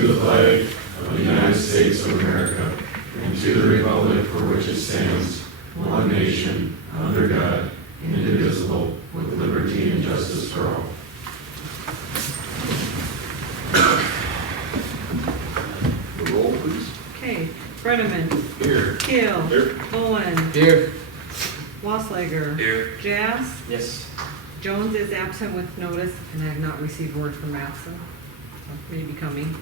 to the flag of the United States of America and to the republic for which it stands, one nation, under God, indivisible, with liberty and justice for all. The roll, please. Okay, Brenneman. Here. Keel. Here. Bowen. Here. Wasslager. Here. Jazz. Yes. Jones is absent with notice, and I have not received word from absent. So maybe coming.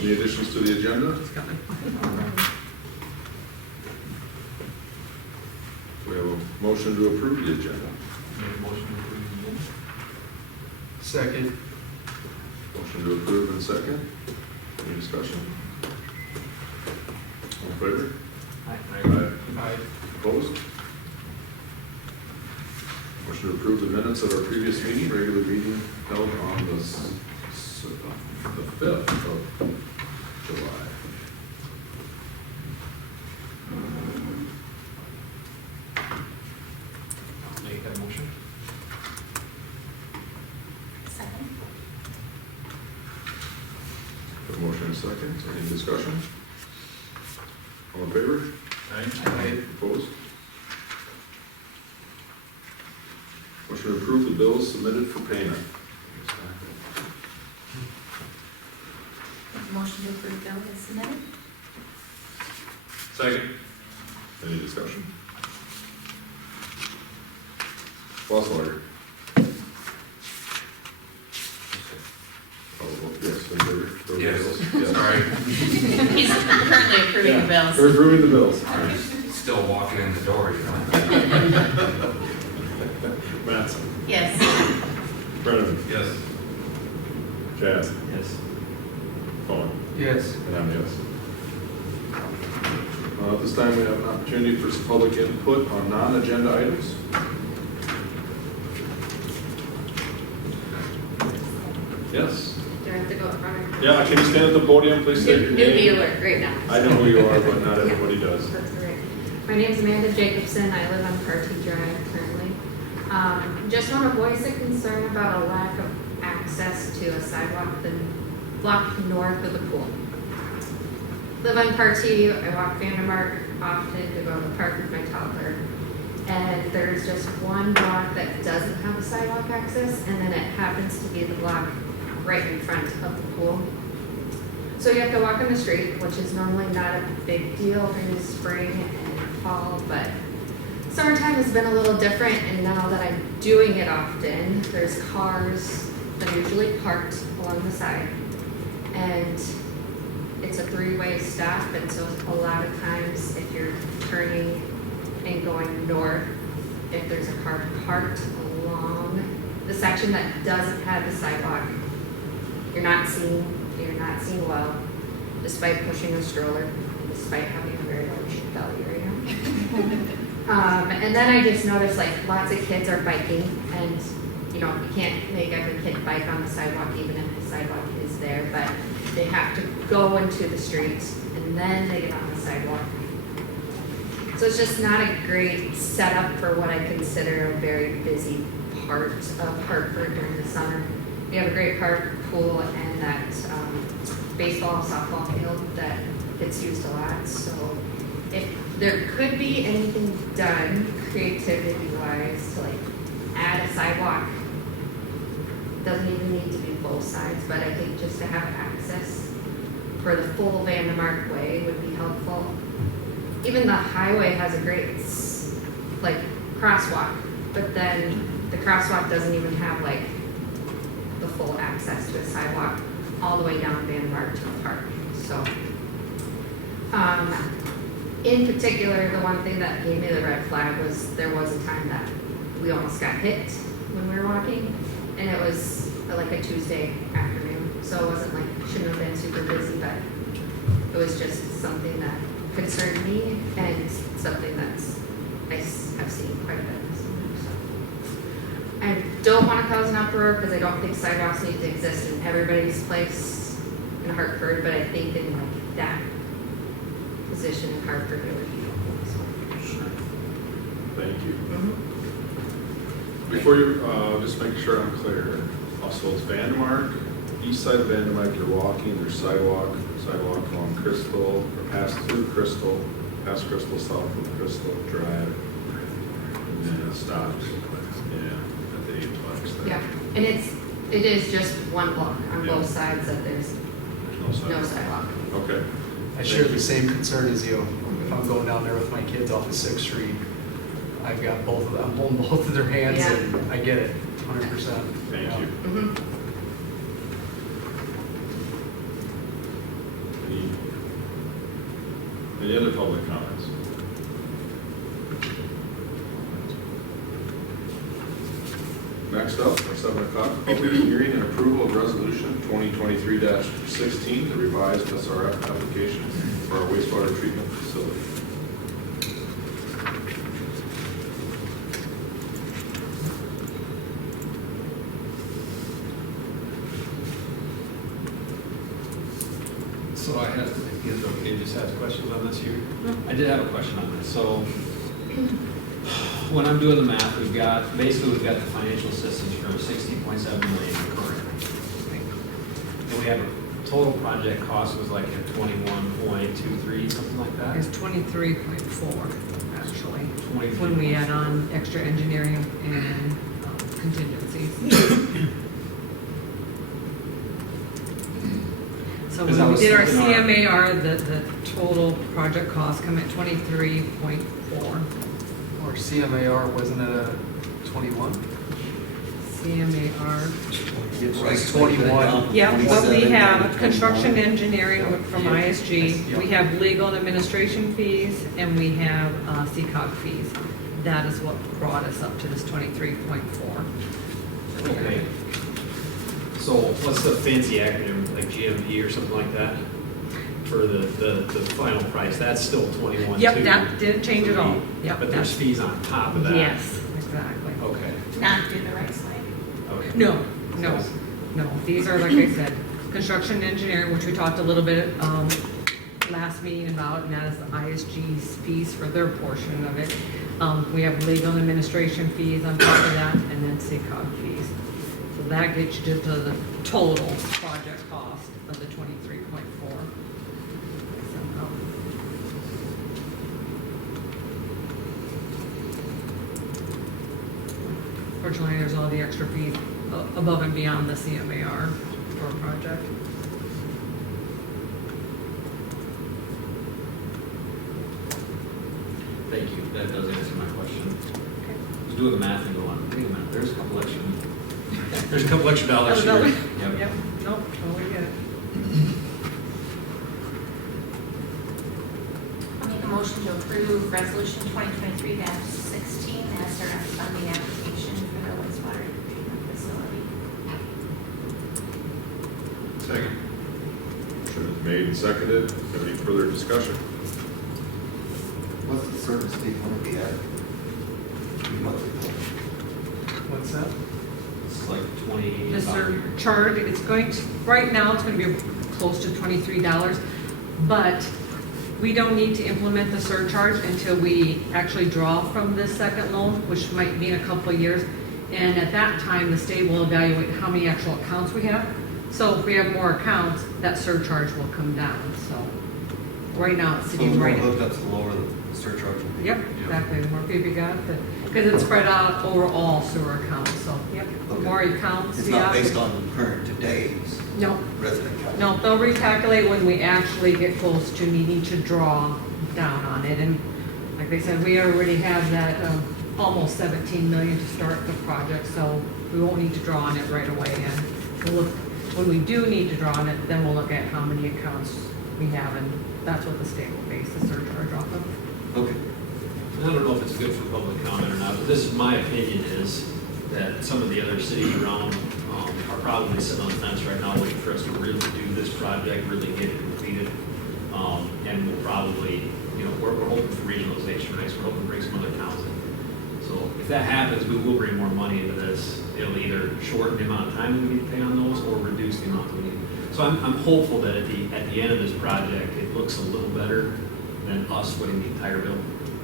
Any additions to the agenda? It's coming. We have a motion to approve the agenda. Second. Motion to approve in second. Any discussion? All in favor? Aye. Opposed? Motion to approve the minutes of our previous meeting, regular meeting held on the 5th of July. I'll make that motion. Second. Have a motion and a second. Any discussion? All in favor? Aye. Opposed? Motion to approve the bills submitted for payment. Motion to approve bill is submitted. Second. Any discussion? Wasslager. Yes, in favor? For the bills? Yes. Sorry, He's currently approving the bills. We're approving the bills. still walking in the door, you know. Mattson. Yes. Brenneman. Yes. Jazz. Yes. Bowen. Yes. And I'm yes. At this time, we have an opportunity for some public input on non-agenda items. Yes. Do I have to go in front of? Yeah, can you stand at the podium, please state your New name? dealer right now. I know who you are, but not everybody does. That's great. My name's Amanda Jacobson. I live on Party Drive currently. Just want to voice a concern about a lack of access to a sidewalk that block north of the pool. Live on Party. I walk Vandermark often to go to the park with my toddler. And there's just one block that doesn't have a sidewalk access, and then it happens to be the block right in front of the pool. So you have to walk on the street, which is normally not a big deal during the spring and fall, but summertime has been a little different, and now that I'm doing it often, there's cars that are usually parked along the side, and it's a three-way stop, and so a lot of times if you're turning and going north, if there's a car parked along the section that doesn't have the sidewalk, you're not seen well, despite pushing a stroller, despite having a very large belly right now. And then I just noticed like lots of kids are biking, and you know, you can't make every kid bike on the sidewalk even if the sidewalk is there, but they have to go into the streets and then they get on the sidewalk. So it's just not a great setup for what I consider a very busy part of Hartford during the summer. We have a great park, pool, and that baseball, softball field that gets used a lot. So if there could be anything done creativity-wise to like add a sidewalk, doesn't even need to be both sides, but I think just to have access for the full Vandermark Way would be helpful. Even the highway has a great like crosswalk, but then the crosswalk doesn't even have like the full access to a sidewalk all the way down Vandermark to the park. So, in particular, the one thing that gave me the red flag was there was a time that we almost got hit when we were walking, and it was like a Tuesday afternoon. So it wasn't like, shouldn't have been super busy, but it was just something that concerned me and something that's I have seen quite a bit. So. I don't want to cause an uproar because I don't think sidewalks need to exist in everybody's place in Hartford, but I think in like that position in Hartford it would be helpful. So. Thank you. Mm-hmm. Before you, just make sure I'm clear. So it's Vandemark, east side of Vandemark, you're walking, there's sidewalk along Crystal, or past through Crystal, past Crystal, south of Crystal Drive. And then it stops, yeah, at the eightplex there. Yeah, and it is just one block on Yeah. both sides that there's There's no sidewalk. Okay. I share the same concern as you. If I'm going down there with my kids off of Sixth Street, I've got both of them, I'm holding both of their hands, Yeah. and I get it, 100%. Thank you. Mhm. Any other public comments? Next up, at 7 o'clock, public hearing and approval of resolution 2023-16, the revised SRF application for our wastewater treatment facility. So I have, is it okay to just ask questions on this here? I did have a question on this. So when I'm doing the math, we've got the financial assistance for 16.7 million current. And we have a total project cost was like at 21.23, something like that? It's 23.4, actually, 23. when we add on extra engineering and contingencies. So Because I when we was did our thinking CMAR, the total project cost come at 23.4. Or CMAR, wasn't it a 21? CMAR. It was 21. Yeah, what we 27, have, 21. construction engineering from Yeah. ISG, we have legal and administration fees, and we have CCOG fees. That is what brought us up to this 23.4. Okay. So what's the fancy acronym, like GMP or something like that? For the final price, that's still 21.2? Yep, that didn't change at all. Yep. But there's fees on top of that? Yes, exactly. Okay, Not do the right side. okay. No. These are, like I said, construction and engineering, which we talked a little bit last meeting about, and that is the ISG's fees for their portion of it. We have legal and administration fees on top of that, and then CCOG fees. So that gets you to the total project cost of the 23.4. Fortunately, there's all the extra fees above and beyond the CMAR for a project. Thank you, that does answer my question. I was doing the math and going, wait a minute, there's a couple extra dollars here. Yep, nope, totally get it. I'll make a motion to approve resolution 2023-16 as our funding application for the wastewater treatment facility. Second. Motion is made and seconded. Any further discussion? What's the service fee going to be at? Monthly bill? What's that? It's like 20. The surcharge, it's going to, right now, it's gonna be close to $23, but we don't need to implement the surcharge until we actually draw from this second loan, which might be in a couple of years. And at that time, the state will evaluate how many actual accounts we have. So if we have more accounts, that surcharge will come down, so. Right now, it's So the sitting more right at. hookups, the lower the surcharge will be? Yep, exactly, the more people you got, because it's spread out over all sewer accounts, so, yep, the Okay. more accounts It's we not have. based on current today's No, resident count? no, they'll recalculate when we actually get close to needing to draw down on it, and like they said, we already have that, almost 17 million to start the project, so we won't need to draw on it right away, and we'll look, when we do need to draw on it, then we'll look at how many accounts we have, and that's what the state will base the surcharge off of. Okay. I don't know if it's good for public comment or not, but this is my opinion is that some of the other cities around are probably sitting on the fence right now waiting for us to really do this project, really get it completed. And we'll probably, we're hoping for regionalization, right? So we're hoping to bring some other towns in. So if that happens, we will bring more money into this. It'll either shorten the amount of time we need to pay on those or reduce the amount we need. So I'm hopeful that at the end of this project, it looks a little better than us footing the entire bill.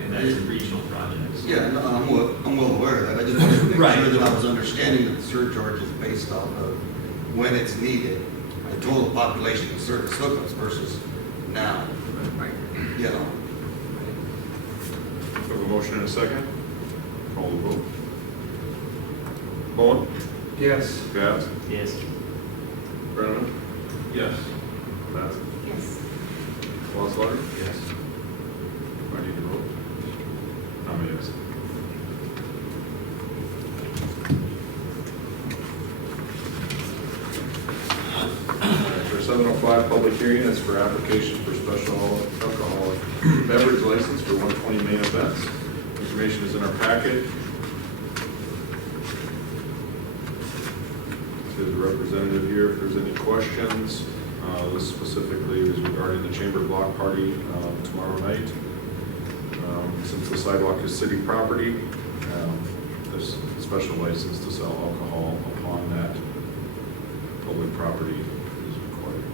and that's in regional projects. Yeah, no, I'm well aware of that. I just wanted to make Right. sure that I was understanding that the surcharge is based off of when it's needed, the total population of service hookups versus now, Right. you know. We have a motion and a second. Call the vote. Bowen? Yes. Jazz? Yes. Brenneman? Yes. Mattson? Yes. Wasslerger? Yes. I need to vote. I'm a yes. For 7:05 public hearing, it's for application for special alcoholic beverage license for 120 main events. Information is in our packet. To the representative here, if there's any questions, this specifically is regarding the chamber block party tomorrow night. Since the sidewalk is city property, there's a special license to sell alcohol upon that public property is required.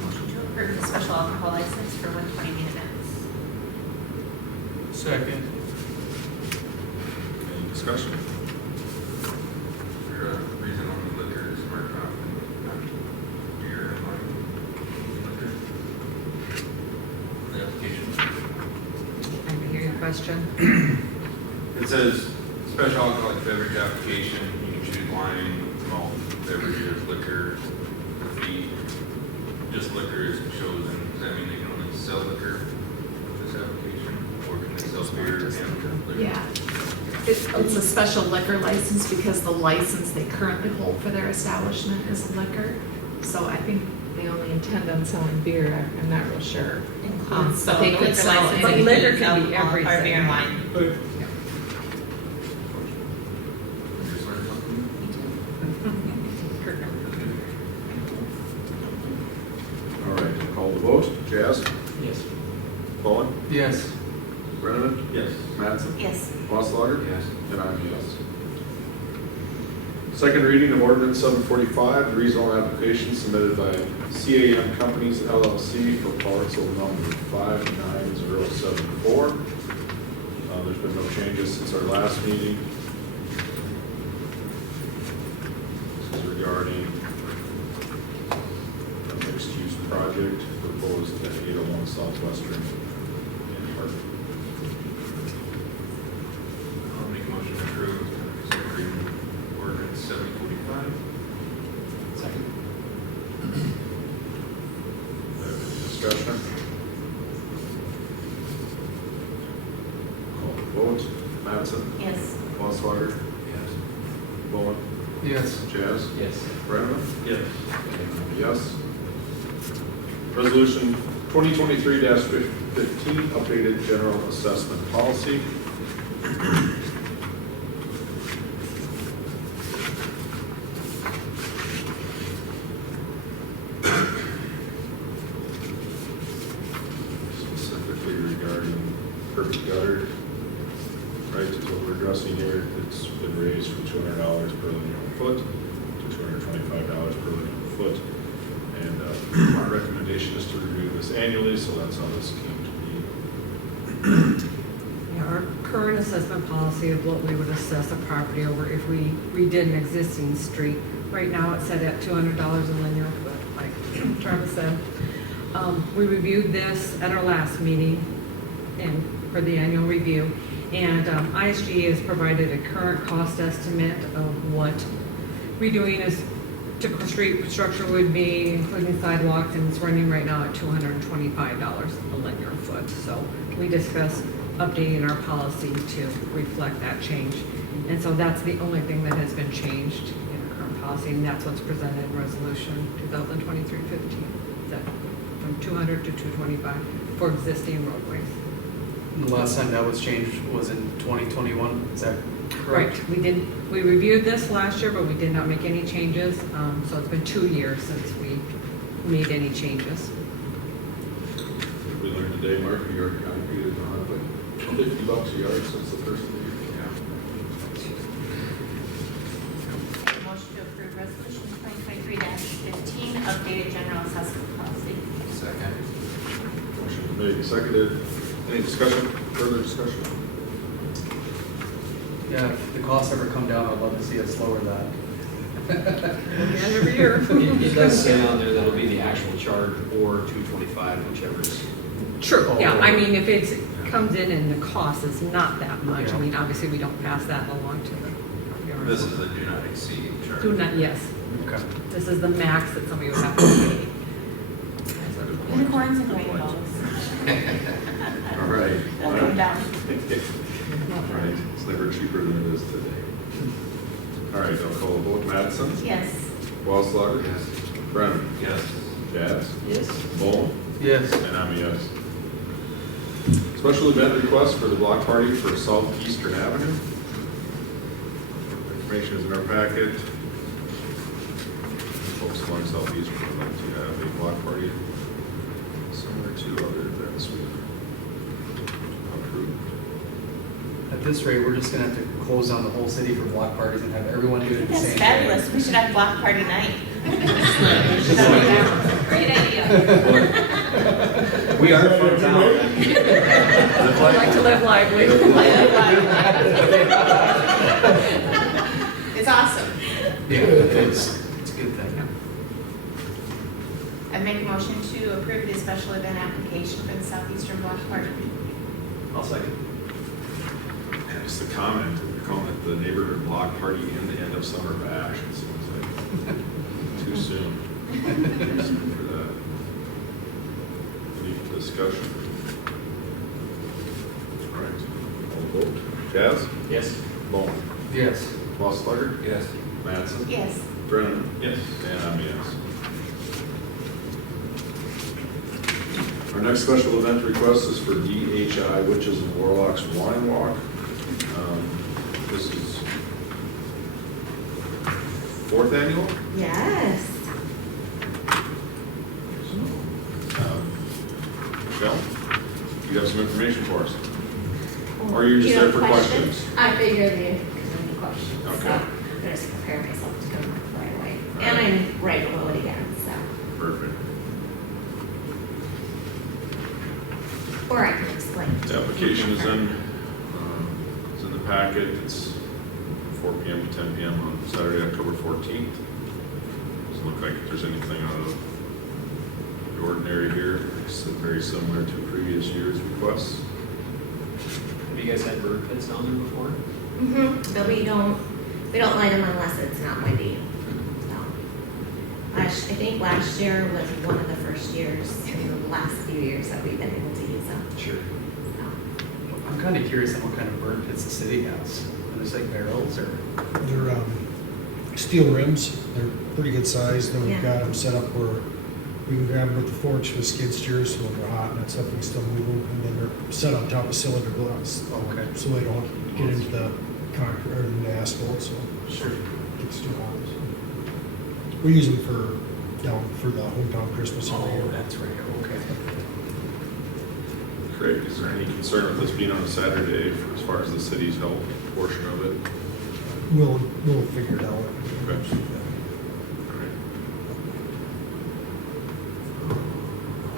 Motion to approve the special alcohol license for 120 main events. Second. Any discussion? Is there a reason on the liquor is marked off and not beer and wine liquor? The application. I can hear your question. It says special alcoholic beverage application, you can choose wine, malt, beverages, liquor, fee. Just liquor is chosen. Does that mean they can only sell liquor with this application? Or can they sell beer and liquor? Yeah. It's a special liquor license because the license they currently hold for their establishment is liquor. So I think they only intend on selling beer. I'm not real sure. Includes But they the could liquor sell license anything. But liquor includes can be alcohol, or everything. beer and wine. Did you learn something? All right, call the vote. Jazz? Yes. Bowen? Yes. Brenneman? Yes. Mattson? Yes. Wasslerger? Yes. And I'm a yes. Second reading of ordinance 745, the rezone application submitted by CAM Companies LLC for parcel number 59074. There's been no changes since our last meeting. This is regarding a mixed-use project proposed at 801 Southwestern in Hartford. I'll make a motion to approve second reading ordinance 745. Second. Discussion? Call the vote. Mattson? Yes. Wasslerger? Yes. Bowen? Yes. Jazz? Yes. Brenneman? Yes. Yes. Resolution 2023-15, updated general assessment policy. Specifically regarding perfect gutter, right, is what we're addressing here. It's been raised from $200 per linear foot to $225 per linear foot. And our recommendation is to review this annually, so that's how this came to be. Yeah, our current assessment policy of what we would assess a property over if we redid an existing street. Right now, it's set at $200 a linear foot, like Travis said. We reviewed this at our last meeting and for the annual review. And ISG has provided a current cost estimate of what redoing a typical street structure would be, including sidewalks, and it's running right now at $225 a linear foot. So we discussed updating our policy to reflect that change. And so that's the only thing that has been changed in our current policy, and that's what's presented in resolution 2023-15. That from 200 to 225 for existing roadways. The last time that was changed was in 2021, is that correct? Right, we reviewed this last year, but we did not make any changes. So it's been 2 years since we made any changes. We learned today, Mark, New York concrete is on like $50 a yard since the first of the year. Motion to approve resolution 2023-15, updated general assessment policy. Made and seconded. Any discussion, further discussion? Yeah, if the costs ever come down, I'd love to see us lower that. Yeah, every year. It does say on there that'll be the actual charge or 225, whichever's. True, yeah, I mean, if it's, comes in and the cost is not that much, I Yeah. mean, obviously, we don't pass that along to the. This is a do not exceed charge. Do not, yes, Okay. this is the max that somebody would have to pay. Unicorns and rainbows. All right. They'll come down. Right, it's never cheaper than it is today. All right, I'll call the vote. Mattson? Yes. Walsllager? Yes. Brennan? Yes. Jazz? Yes. Bowen? Yes. And I'm a yes. Special event request for the block party for Southeastern Avenue. Information is in our packet. Folks along Southeastern would like to have a block party similar to other events we've approved. At this rate, we're just gonna have to close down the whole city for block parties and have everyone do it at the That's same fabulous. time. We should have block party night. Great idea. We are from town. I'd like to live lively. It's awesome. Yeah, it is. It's a good thing. I make a motion to approve the special event application for the Southeastern Block Party. I'll second. And just a comment, we're calling it the neighborhood block party in the end of summer bash. It seems like too soon. Too soon for that. Any discussion? All right, all vote. Jazz? Yes. Bowen? Yes. Walsllager? Yes. Mattson? Yes. Brennan? Yes. And I'm a yes. Our next special event request is for DHI Witches and Warlocks Wine Walk. This is fourth annual. Yes. Michelle, you have some information for us? Or you're just Do you there have for questions? questions? I figured you could any questions, Okay. so I'm gonna just prepare myself to come right away. And I'm right below it again, so, Perfect. or I can explain. The application is in the packet. It's 4 p.m. to 10 p.m. on Saturday, October 14th. Doesn't look like there's anything out of the ordinary here. It's very similar to previous year's requests. Have you guys had bird pits down there before? Mm-hmm, but we don't light them unless it's not windy. So, I think last year was one of the first years in the last few years that we've been able to use them. Sure. So, I'm kind of curious on what kind of burn pits the city has. Are those like barrels or? They're steel rims. They're pretty good size. Then we've Yeah. got them set up where we can grab them with the forks with skid steers, so when they're hot and that stuff, we can still move them. And then they're set on top of cylinder blocks, Okay. so they don't get into the concrete or the asphalt. So Sure. it gets too hot. So. We use them for the hometown Christmas every Oh, year. that's right, okay. Great. Is there any concern with this being on a Saturday as far as the city's help portion of it? We'll figure it out. Okay. All right.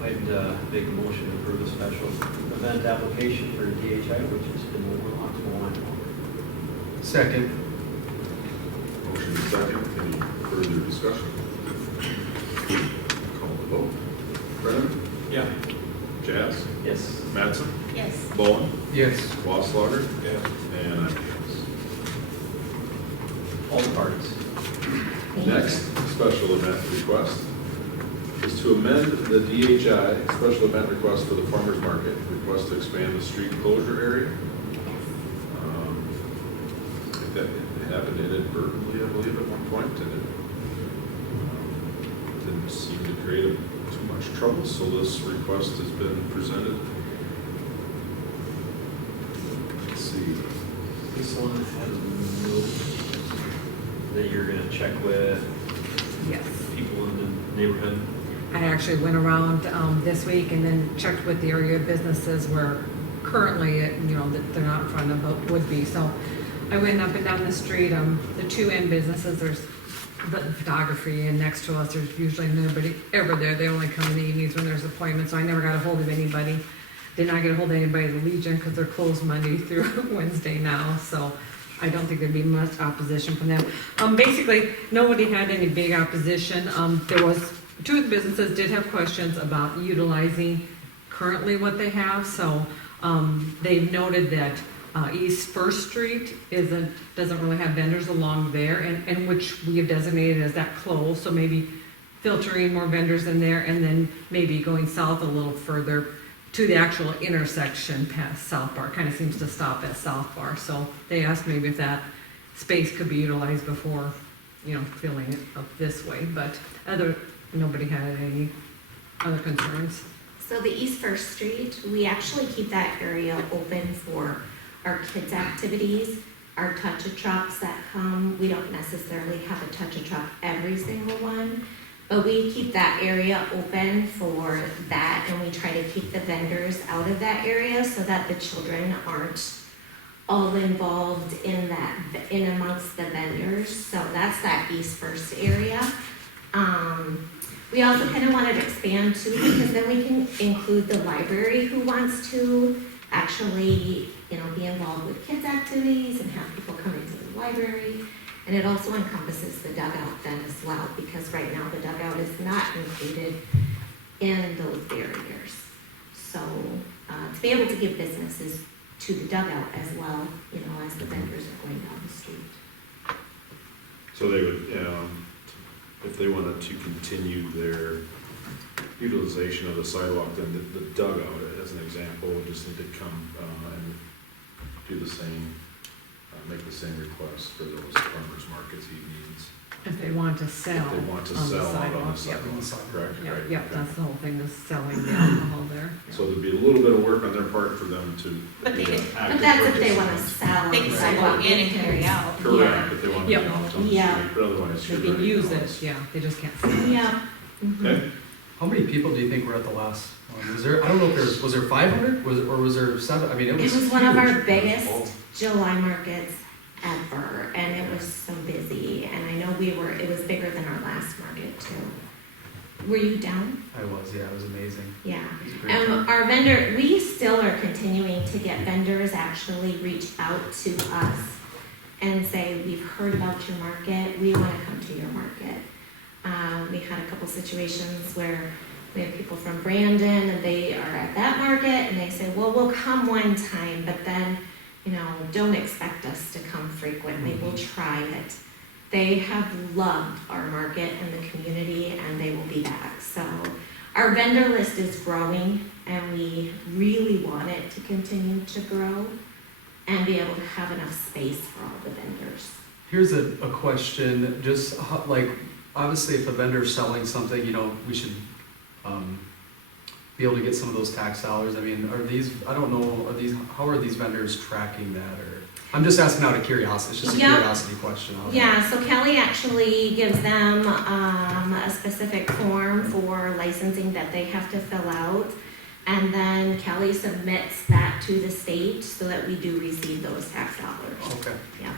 I'd make a motion to approve a special event application for DHI, which is in the Warlocks Wine Walk. Second. Motion is second. Any further discussion? Call the vote. Brennan? Yeah. Jazz? Yes. Mattson? Yes. Bowen? Yes. Walsllager? Yes. And I'm a yes. All the parties. Next special event request is to amend the DHI special event request for the farmer's market. Request to expand the street closure area. I think that it happened inadvertently, I believe, at one point, and it didn't seem to create too much trouble, so this request has been presented. Let's see. This one has a note that you're gonna check with Yes. people in the neighborhood. I actually went around this week and then checked with the area businesses where currently, that they're not in front of, but would be. So I went up and down the street, the two end businesses, there's but the photography, and next to us, there's usually nobody ever there. They only come in the evenings when there's appointments, so I never got a hold of anybody. Did not get a hold of anybody at the Legion because they're closed Monday through Wednesday now, so I don't think there'd be much opposition from them. Basically, nobody had any big opposition. There was, two of the businesses did have questions about utilizing currently what they have, so they've noted that East First Street doesn't really have vendors along there, and which we have designated as that close, so maybe filtering more vendors in there, and then maybe going south a little further to the actual intersection past South Bar. Kind of seems to stop at South Bar, so they asked maybe if that space could be utilized before, filling it up this way, but nobody had any other concerns. So the East First Street, we actually keep that area open for our kids' activities, our touch-a-trucks that come. We don't necessarily have a touch-a-truck every single one, but we keep that area open for that, and we try to keep the vendors out of that area so that the children aren't all involved in amongst the vendors. So that's that East First area. We also kind of wanted to expand too, because then we can include the library who wants to actually, be involved with kids' activities and have people come into the library. And it also encompasses the dugout then as well, because right now the dugout is not included in those barriers. So to be able to give businesses to the dugout as well, as the vendors are going down the street. So they would, if they wanted to continue their utilization of the sidewalk, then the dugout, as an example, would just need to come and do the same, make the same request for those farmers markets he needs. If they want to sell If they want to on the sell out on the sidewalk, sidewalk, correct? yep. Right, Yep, okay. that's the whole thing, is selling the alcohol there. So there'd be a little bit of work on their part for them to. But they be an could- active But that's if they want to participant. sell on They the can sidewalk. walk in and carry out. Correct, if they want to Yep. be out on the street, Yeah. but otherwise. They you're can right, use no, it, it's- yeah, they just can't sell it. Yeah. Mhm. Okay, How many people do you think were at the last one? Was there, I don't know if was there 500? Or was there 7? I mean, it It was was one of our huge. biggest Oh. July markets ever, and it was so busy, and I know it was bigger than our last market too. Were you down? I was, yeah, it was amazing. Yeah. It was a great time. Our vendor, we still are continuing to get vendors actually reach out to us and say, we've heard about your market, we want to come to your market. We had a couple situations where we have people from Brandon and they are at that market and they say, well, we'll come one time, but then, don't expect us to come frequently, we'll try it. They have loved our market and the community, and they will be back. So our vendor list is growing, and we really want it to continue to grow and be able to have enough space for all the vendors. Here's a question, just like, obviously if a vendor's selling something, we should be able to get some of those tax dollars. I mean, how are these vendors tracking that? Or I'm just asking out of curiosity, it's just a Yeah. curiosity question. Yeah, so Kelly actually gives them a specific form for licensing that they have to fill out. And then Kelly submits that to the state so that we do receive those tax dollars. Okay, Yeah.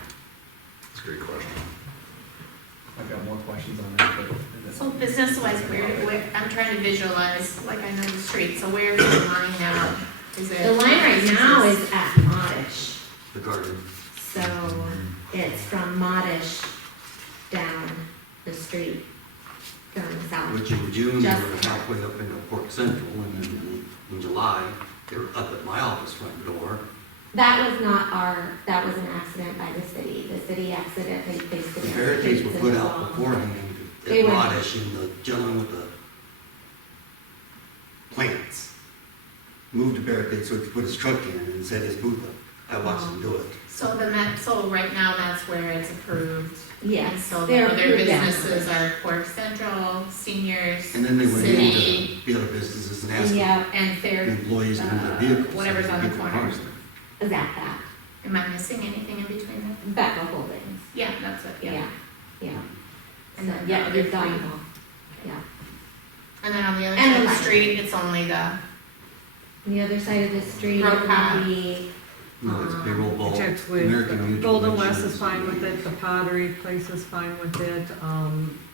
that's a great question. I've got more questions on that, but. So business-wise, where, I'm trying to visualize, like I know the street, so where's the line now? Is it? The line right now is at Modish. The garden. So it's from Modish down the street, going south. Which in June, they Just- were halfway up into Port Central, and then in July, they were up at my office front door. That was an accident by the city. The city accidentally placed the The barricades were put out wall. beforehand They at were- Modish, and the gentleman with the plants moved the barricades so he could put his truck in and set his booth up. I watched him do it. So so right now that's where it's approved. And Yes. so the they're other approved, yeah. businesses are Port Central, seniors, And then they went city, into the other businesses and asked Yeah, and the fair. employees to move their vehicles. Whatever's so on they the could get corner. cars there. that. Am I missing anything in between there? Becca Holdings. Yeah, that's it, yeah. Yeah. And So, then yeah, the you're other done. three. Yeah. And then on the other And side the of the street, it's only the, The other side of the street Road path. would be No, it's payroll ball. Checked American with, Mutual Golden West is Insurance. fine with it, the Pottery place is fine with it,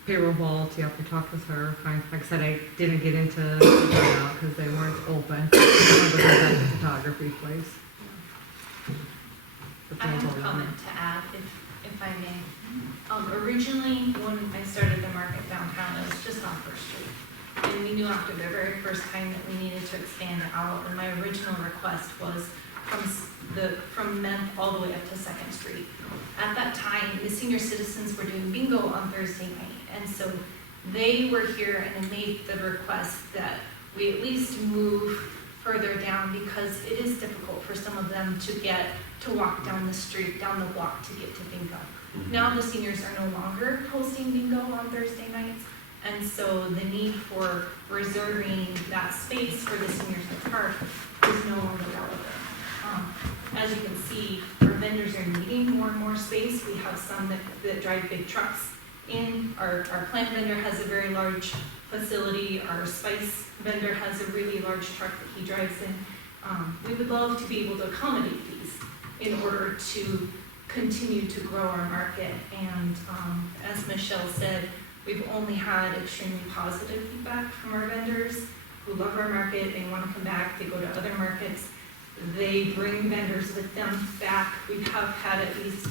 Payroll Vault, yep, we talked with her, fine. Like I said, I didn't get into it now because they weren't open. The photography place. The I have payroll a one. comment to add, if I may. Originally, when I started the market downtown, it was just on First Street. And we knew after the very first time that we needed to expand it out, and my original request was from Menth all the way up to Second Street. At that time, the senior citizens were doing bingo on Thursday night, and so they were here and made the request that we at least move further down because it is difficult for some of them to walk down the street, down the block to get to bingo. Now the seniors are no longer hosting bingo on Thursday nights, and so the need for reserving that space for the seniors to park is no longer relevant. As you can see, our vendors are needing more and more space. We have some that drive big trucks in. Our plant vendor has a very large facility. Our spice vendor has a really large truck that he drives in. We would love to be able to accommodate these in order to continue to grow our market. And as Michelle said, we've only had extremely positive feedback from our vendors who love our market and want to come back. They go to other markets. They bring vendors with them back. We have had at least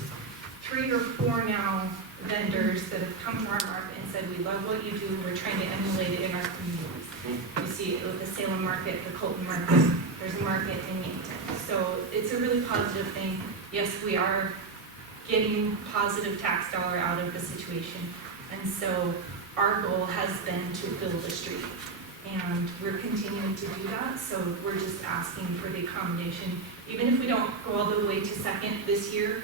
3 or 4 now vendors that have come to our market and said, we love what you do. We're trying to emulate it in our communities. You see it with the Salem market, the Colton market. There's a market in Yankton. So it's a really positive thing. Yes, we are getting positive tax dollar out of the situation. And so our goal has been to fill the street. And we're continuing to do that, so we're just asking for the accommodation. Even if we don't go all the way to Second this year,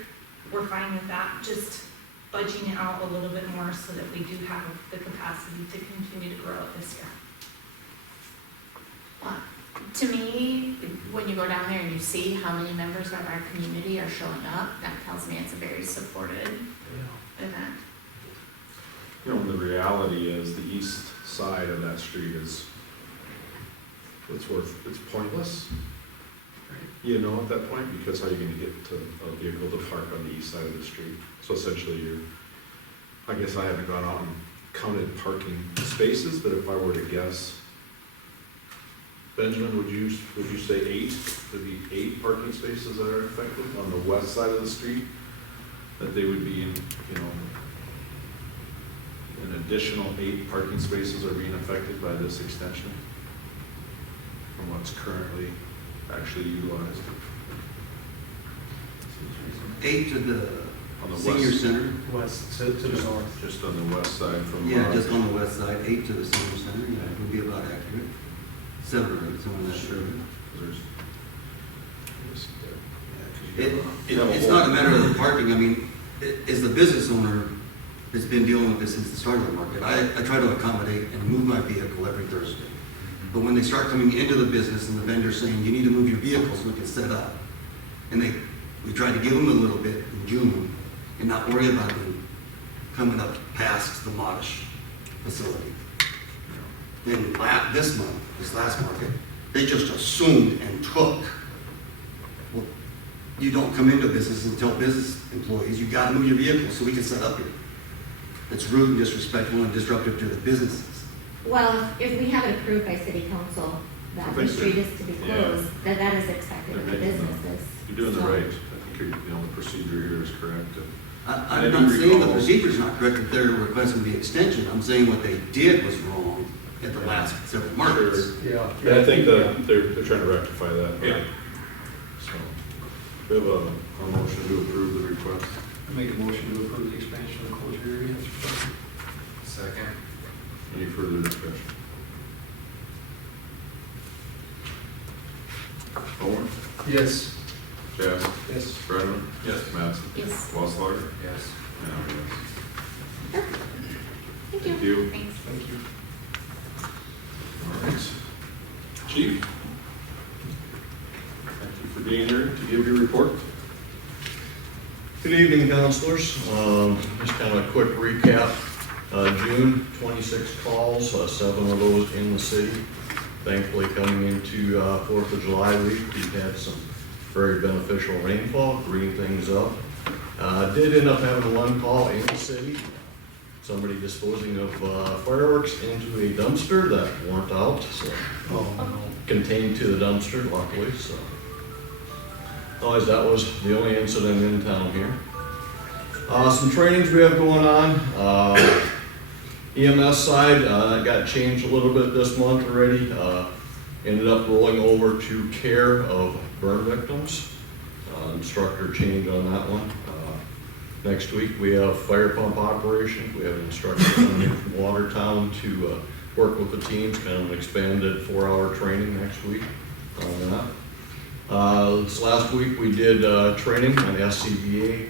we're fine with that, just budging it out a little bit more so that we do have the capacity to continue to grow it this year. To me, when you go down there and you see how many members of our community are showing up, that tells me it's a very supported event. You know, the reality is the east side of that street is, it's pointless. You know, at that point, because how are you gonna get to a vehicle to park on the east side of the street? So essentially I guess I haven't gone out and counted parking spaces, but if I were to guess, Benjamin, would you say 8? There'd be 8 parking spaces that are affected on the west side of the street? That they would be in, you know, an additional 8 parking spaces are being affected by this extension from what's currently actually utilized. 8 to the On the senior west. center. West to the north. Just on the west side from. Yeah, just on the west side, 8 to the senior center, yeah, it would be about accurate. 7 or 8, somewhere in that Sure. area. There's, It's not a matter of the parking, I mean, as the business owner that's been dealing with this since the start of the market, I try to accommodate and move my vehicle every Thursday. But when they start coming into the business and the vendor's saying, you need to move your vehicle so we can set up, and we try to give them a little bit in June and not worry about them coming up past the Modish facility. Then this last market, they just assumed and took, well, you don't come into business and tell business employees, you gotta move your vehicle so we can set up here. It's rude and disrespectful and disruptive to the businesses. Well, if we have it approved by city council that the street is to be closed, then that is expected of the businesses. You're doing the So- right, I think the procedure here is correct. I'm not saying the procedure's not correct if they're requesting the extension, I'm saying what they did was wrong at the last several markets. Yeah. I think that they're trying to rectify that. Yeah. So, we have a motion to approve the request. I make a motion to approve the expansion of the closure area. Second. Any further discussion? Owen? Yes. Jazz? Yes. Brenneman? Yes. Mattson? Yes. Wasslager? Yes. And I'm a yes. Thank you. Thank you. Thanks. Thank you. All right. Chief? Thank you for being here to give your report. Good evening, counselors. Just kind of a quick recap. June, 26 calls, 7 of those in the city. Thankfully, coming into 4th of July week, we've had some very beneficial rainfall, greening things up. Did end up having one call in the city, somebody disposing of fireworks into a dumpster that weren't out, so contained to the dumpster, luckily. So, otherwise, that was the only incident in town here. Some trainings we have going on. EMS side, that got changed a little bit this month already. Ended up rolling over to care of burn victims. Instructor change on that one. Next week we have fire pump operations. We have an instructor coming in from Watertown to work with the teams, kind of an expanded 4-hour training next week on that. This last week we did training on SCBA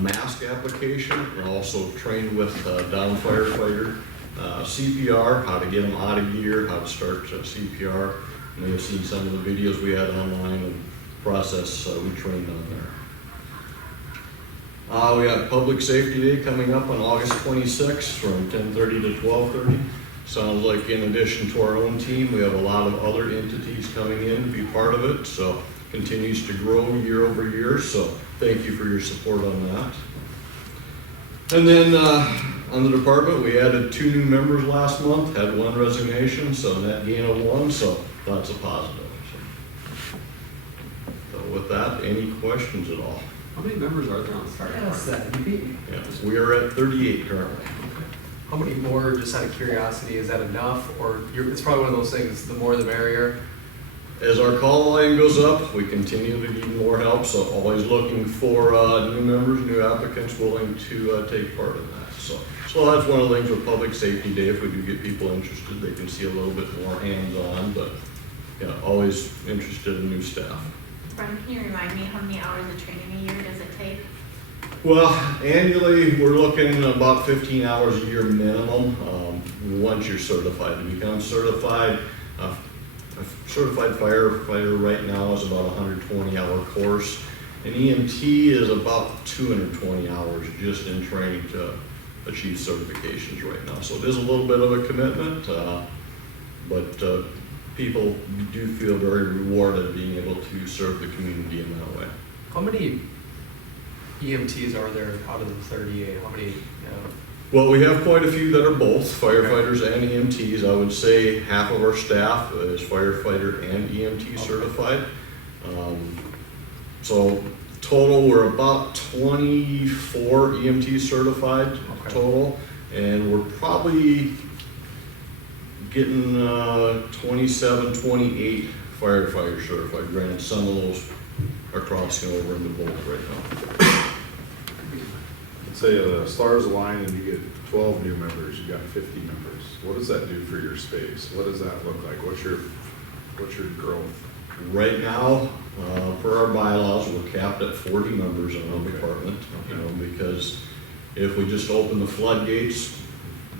mask application, and also trained with down firefighter CPR, how to get them out of gear, how to start CPR. You may have seen some of the videos we had online and process we trained on there. We got Public Safety Day coming up on August 26th from 10:30 to 12:30. Sounds like in addition to our own team, we have a lot of other entities coming in to be part of it, so continues to grow year over year, so thank you for your support on that. And then on the department, we added 2 new members last month, had 1 resignation, so net gain of 1, so that's a positive. So with that, any questions at all? How many members are there on the fire department? Yes, we are at 38 currently. How many more, just out of curiosity, is that enough? Or it's probably one of those things, the more the merrier? As our call line goes up, we continue to need more help, so always looking for new members, new applicants willing to take part in that. So that's one of the things with Public Safety Day. If we do get people interested, they can see a little bit more hands-on, but yeah, always interested in new staff. Brian, can you remind me how many hours of training a year does it take? Well, annually, we're looking about 15 hours a year minimum once you're certified. To become certified, a certified firefighter right now is about a 120-hour course. An EMT is about 220 hours just in training to achieve certifications right now. So it is a little bit of a commitment, but people do feel very rewarded being able to serve the community in that way. How many EMTs are there out of the 38? How many? Well, we have quite a few that are both firefighters and EMTs. I would say half of our staff is firefighter and EMT certified. So total, we're about 24 EMT certified total, and we're probably getting 27, 28 firefighter certified. Granted, some of those are crossing over into both right now. Let's say the stars align and you get 12 new members, you got 50 members. What does that do for your space? What does that look like? What's your growth? Right now, per our bylaws, we're capped at 40 members in our department, you know, because if we just open the floodgates,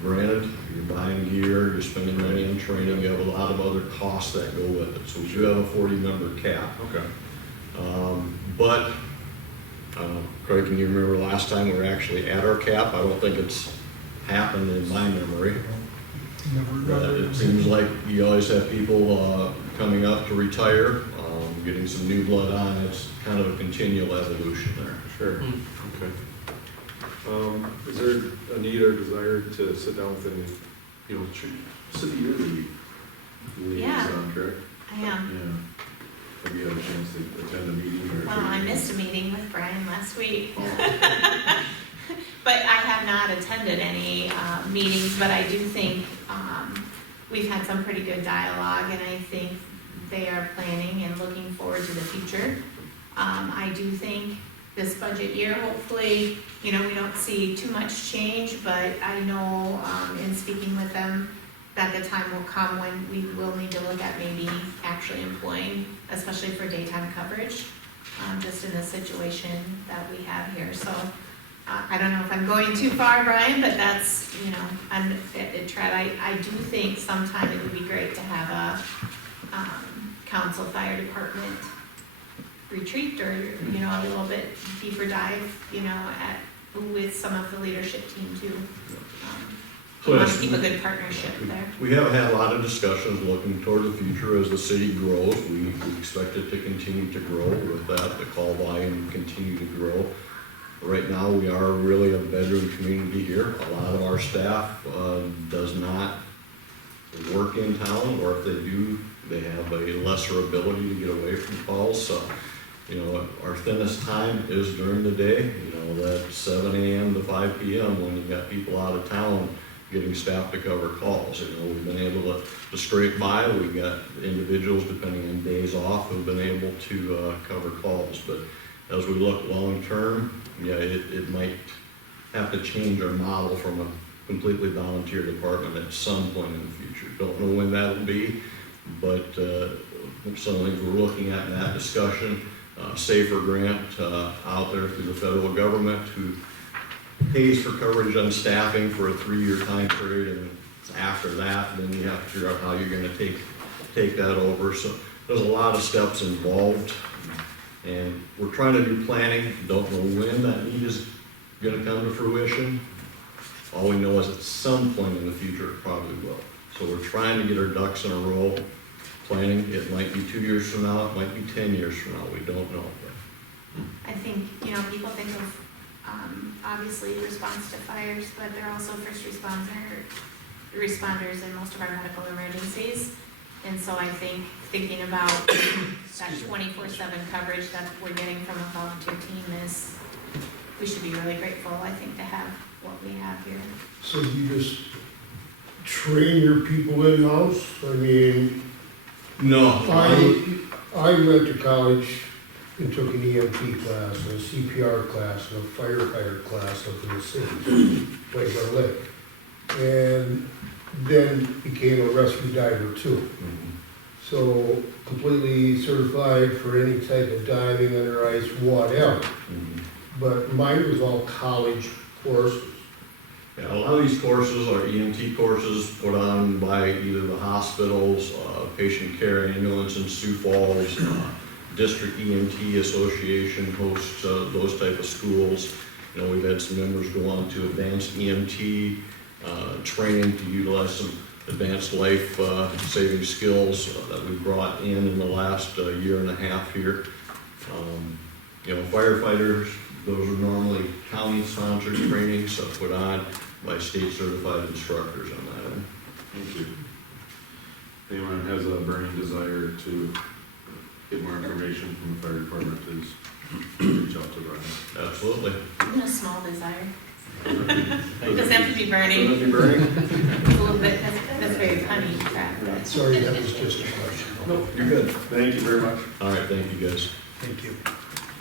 granted, you're buying gear, you're spending money on training, you have a lot of other costs that go with it. So we do have a 40-member cap. Okay. But, Craig, can you remember last time we were actually at our cap? I don't think it's happened in my memory. It seems like you always have people coming up to retire, getting some new blood on. It's kind of a continual evolution there. Sure. Okay. Is there a need or desire to sit down with any, city year lead? Yeah. Correct? I am. Yeah. Have you had a chance to attend a meeting or? Well, I missed a meeting with Brian last week. But I have not attended any meetings, but I do think we've had some pretty good dialogue, and I think they are planning and looking forward to the future. I do think this budget year, hopefully, we don't see too much change, but I know in speaking with them that the time will come when we will need to look at maybe actually employing, especially for daytime coverage, just in the situation that we have here. So I don't know if I'm going too far, Brian, but that's, I do think sometime it would be great to have a council fire department retreat or, a little bit deeper dive, with some of the leadership team too. We want yes, to keep a good partnership there. we have had a lot of discussions looking toward the future as the city grows. We expect it to continue to grow with that, the call volume continue to grow. Right now, we are really a bedroom community here. A lot of our staff does not work in town, or if they do, they have a lesser ability to get away from calls. So, you know, our thinnest time is during the day, you know, that 7 a.m. to 5 p.m. when you got people out of town getting staff to cover calls. You know, we've been able to scrape by. We've got individuals, depending on days off, who've been able to cover calls. But as we look long-term, yeah, it might have to change our model from a completely volunteer department at some point in the future. Don't know when that'll be, but some of the things we're looking at in that discussion, SAFER grant out there through the federal government who pays for coverage on staffing for a 3-year time period, and after that, then you have to figure out how you're gonna take that over. So there's a lot of steps involved, and we're trying to do planning. Don't know when that need is gonna come to fruition. All we know is at some point in the future, it probably will. So we're trying to get our ducks in a row, planning. It might be 2 years from now, it might be 10 years from now, we don't know. I think, you know, people think of, obviously response to fires, but they're also first responders in most of our medical emergencies. And so I think thinking about that 24/7 coverage that we're getting from a volunteer team is, we should be really grateful, I think, to have what we have here. So you just train your people in-house? I mean, No. I went to college and took an EMT class, and a CPR class, and a firefighter class up in the city, right where I live. And then became a rescue diver too. So completely certified for any type of diving, under ice, whatever. But mine was all college courses. Yeah, a lot of these courses are EMT courses put on by either the hospitals, patient care ambulance in Sioux Falls, District EMT Association hosts those type of schools. You know, we've had some members go on to advanced EMT training to utilize some advanced life saving skills that we brought in the last year and a half here. You know, firefighters, those are normally county-sponsored trainings put on by state-certified instructors on that end. Thank you. If anyone has a burning desire to get more information from the fire department, please reach out to Brian. Absolutely. Even a small desire. It doesn't have to be burning. Doesn't it be burning? It's a little bit, that's very funny, but. Sorry, that was just a question. Nope, you're good. Thank you very much. All right, thank you guys. Thank you.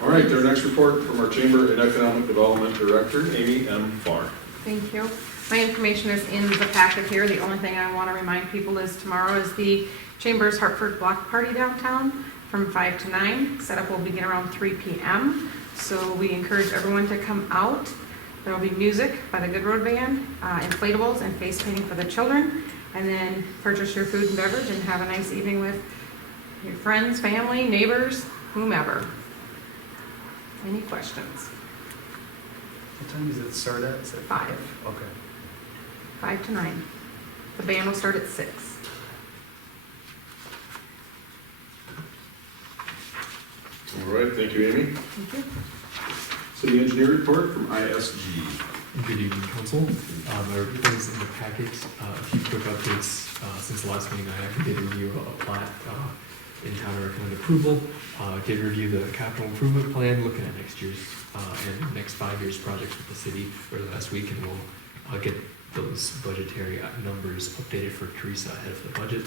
All right, their next report from our Chamber and Economic Development Director, Amy M. Farr. Thank you. My information is in the packet here. The only thing I want to remind people is tomorrow is the Chamber's Hartford Block Party downtown from 5 to 9. Setup will begin around 3 p.m. So we encourage everyone to come out. There will be music by the Good Road Band, inflatables and face painting for the children, and then purchase your food and beverage and have a nice evening with your friends, family, neighbors, whomever. Any questions? What time does it start at? Is it 5. Okay. 5 to 9. The band will start at 6. All right, thank you, Amy. Thank you. City Engineer Report from ISG. Good evening, Council. Everything's in the packet. A few quick updates since the last meeting. I actually did review a plat in town to recommend approval. Did review the capital improvement plan, looking at next year's and next 5 years projects with the city early last week, and we'll get those budgetary numbers updated for Teresa ahead of the budget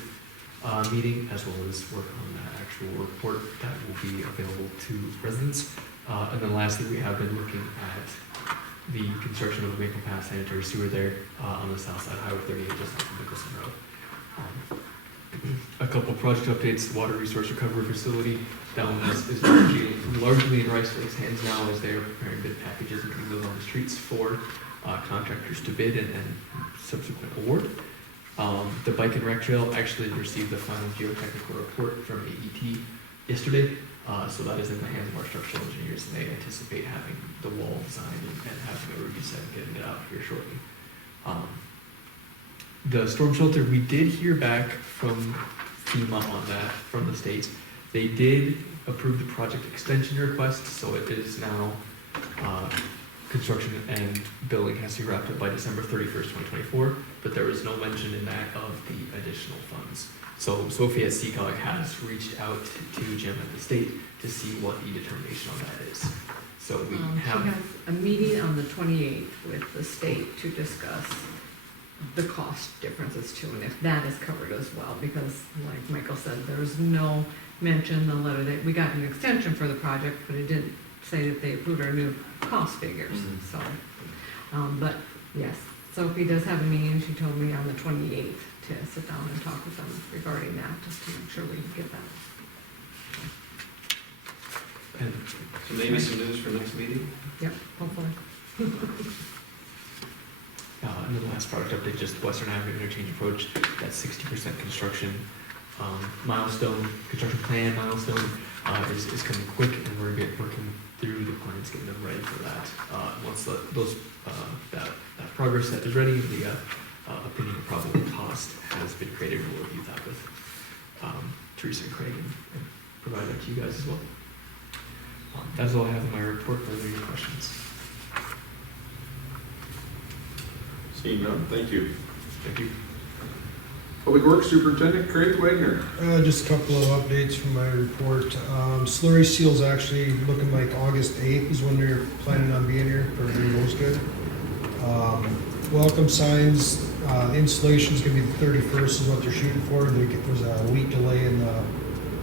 meeting, as well as work on that actual report that will be available to residents. And then lastly, we have been looking at the construction of the Maple Path sanitary sewer there on the south side, Highway 38, just off of Nicholson Road. A couple project updates. Water resource recovery facility down is largely in Rice Lake's hands now, as they are preparing bid packages and putting those on the streets for contractors to bid and subsequent award. The bike and rec trail actually received the final geotechnical report from AET yesterday, so that is in the hands of our structural engineers, and they anticipate having the wall designed and having a review set and getting it out here shortly. The storm shelter, we did hear back from FEMA on that, from the state. They did approve the project extension request, so it is now, construction and building has to be wrapped up by December 31st, 2024, but there was no mention in that of the additional funds. So Sophie at CCOG has reached out to Jim at the state to see what the determination on that is. So we She have, has a meeting on the 28th with the state to discuss the cost differences too, and if that is covered as well, because like Michael said, there's no mention in the letter that we got an extension for the project, but it didn't say that they approved our new cost figures, so. But yes, Sophie does have a meeting, she told me on the 28th to sit down and talk with them regarding that, just to make sure we can get that. and So maybe some news for next meeting? Yep, hopefully. And the last product update, just Western Avenue interchange approach, that 60% construction milestone, construction plan milestone is coming quick, and we're working through the plans, getting them ready for that. Once that progress set is ready, the opinion of probable cost has been created, we'll review that with Teresa and Craig and provide that to you guys as well. That's all I have in my report. Are there any questions? Seeing none, thank you. Thank you. Public Works Superintendent Craig Wagner. Just a couple of updates from my report. Slurry seal's actually looking like August 8th is when they're planning on being here, if everything goes good. Welcome signs, installation's gonna be the 31st is what they're shooting for. There's a week delay in the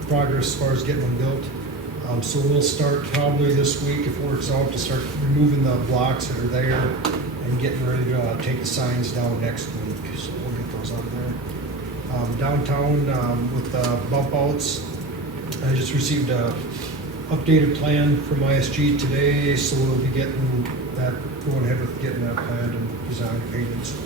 progress as far as getting them built. So we'll start probably this week, if it works out, to start removing the blocks that are there and getting ready to take the signs down next week. So we'll get those out there. Downtown with the bump outs, I just received a updated plan from ISG today, so we'll be getting that, going ahead with getting that planned and designed, painted and stuff.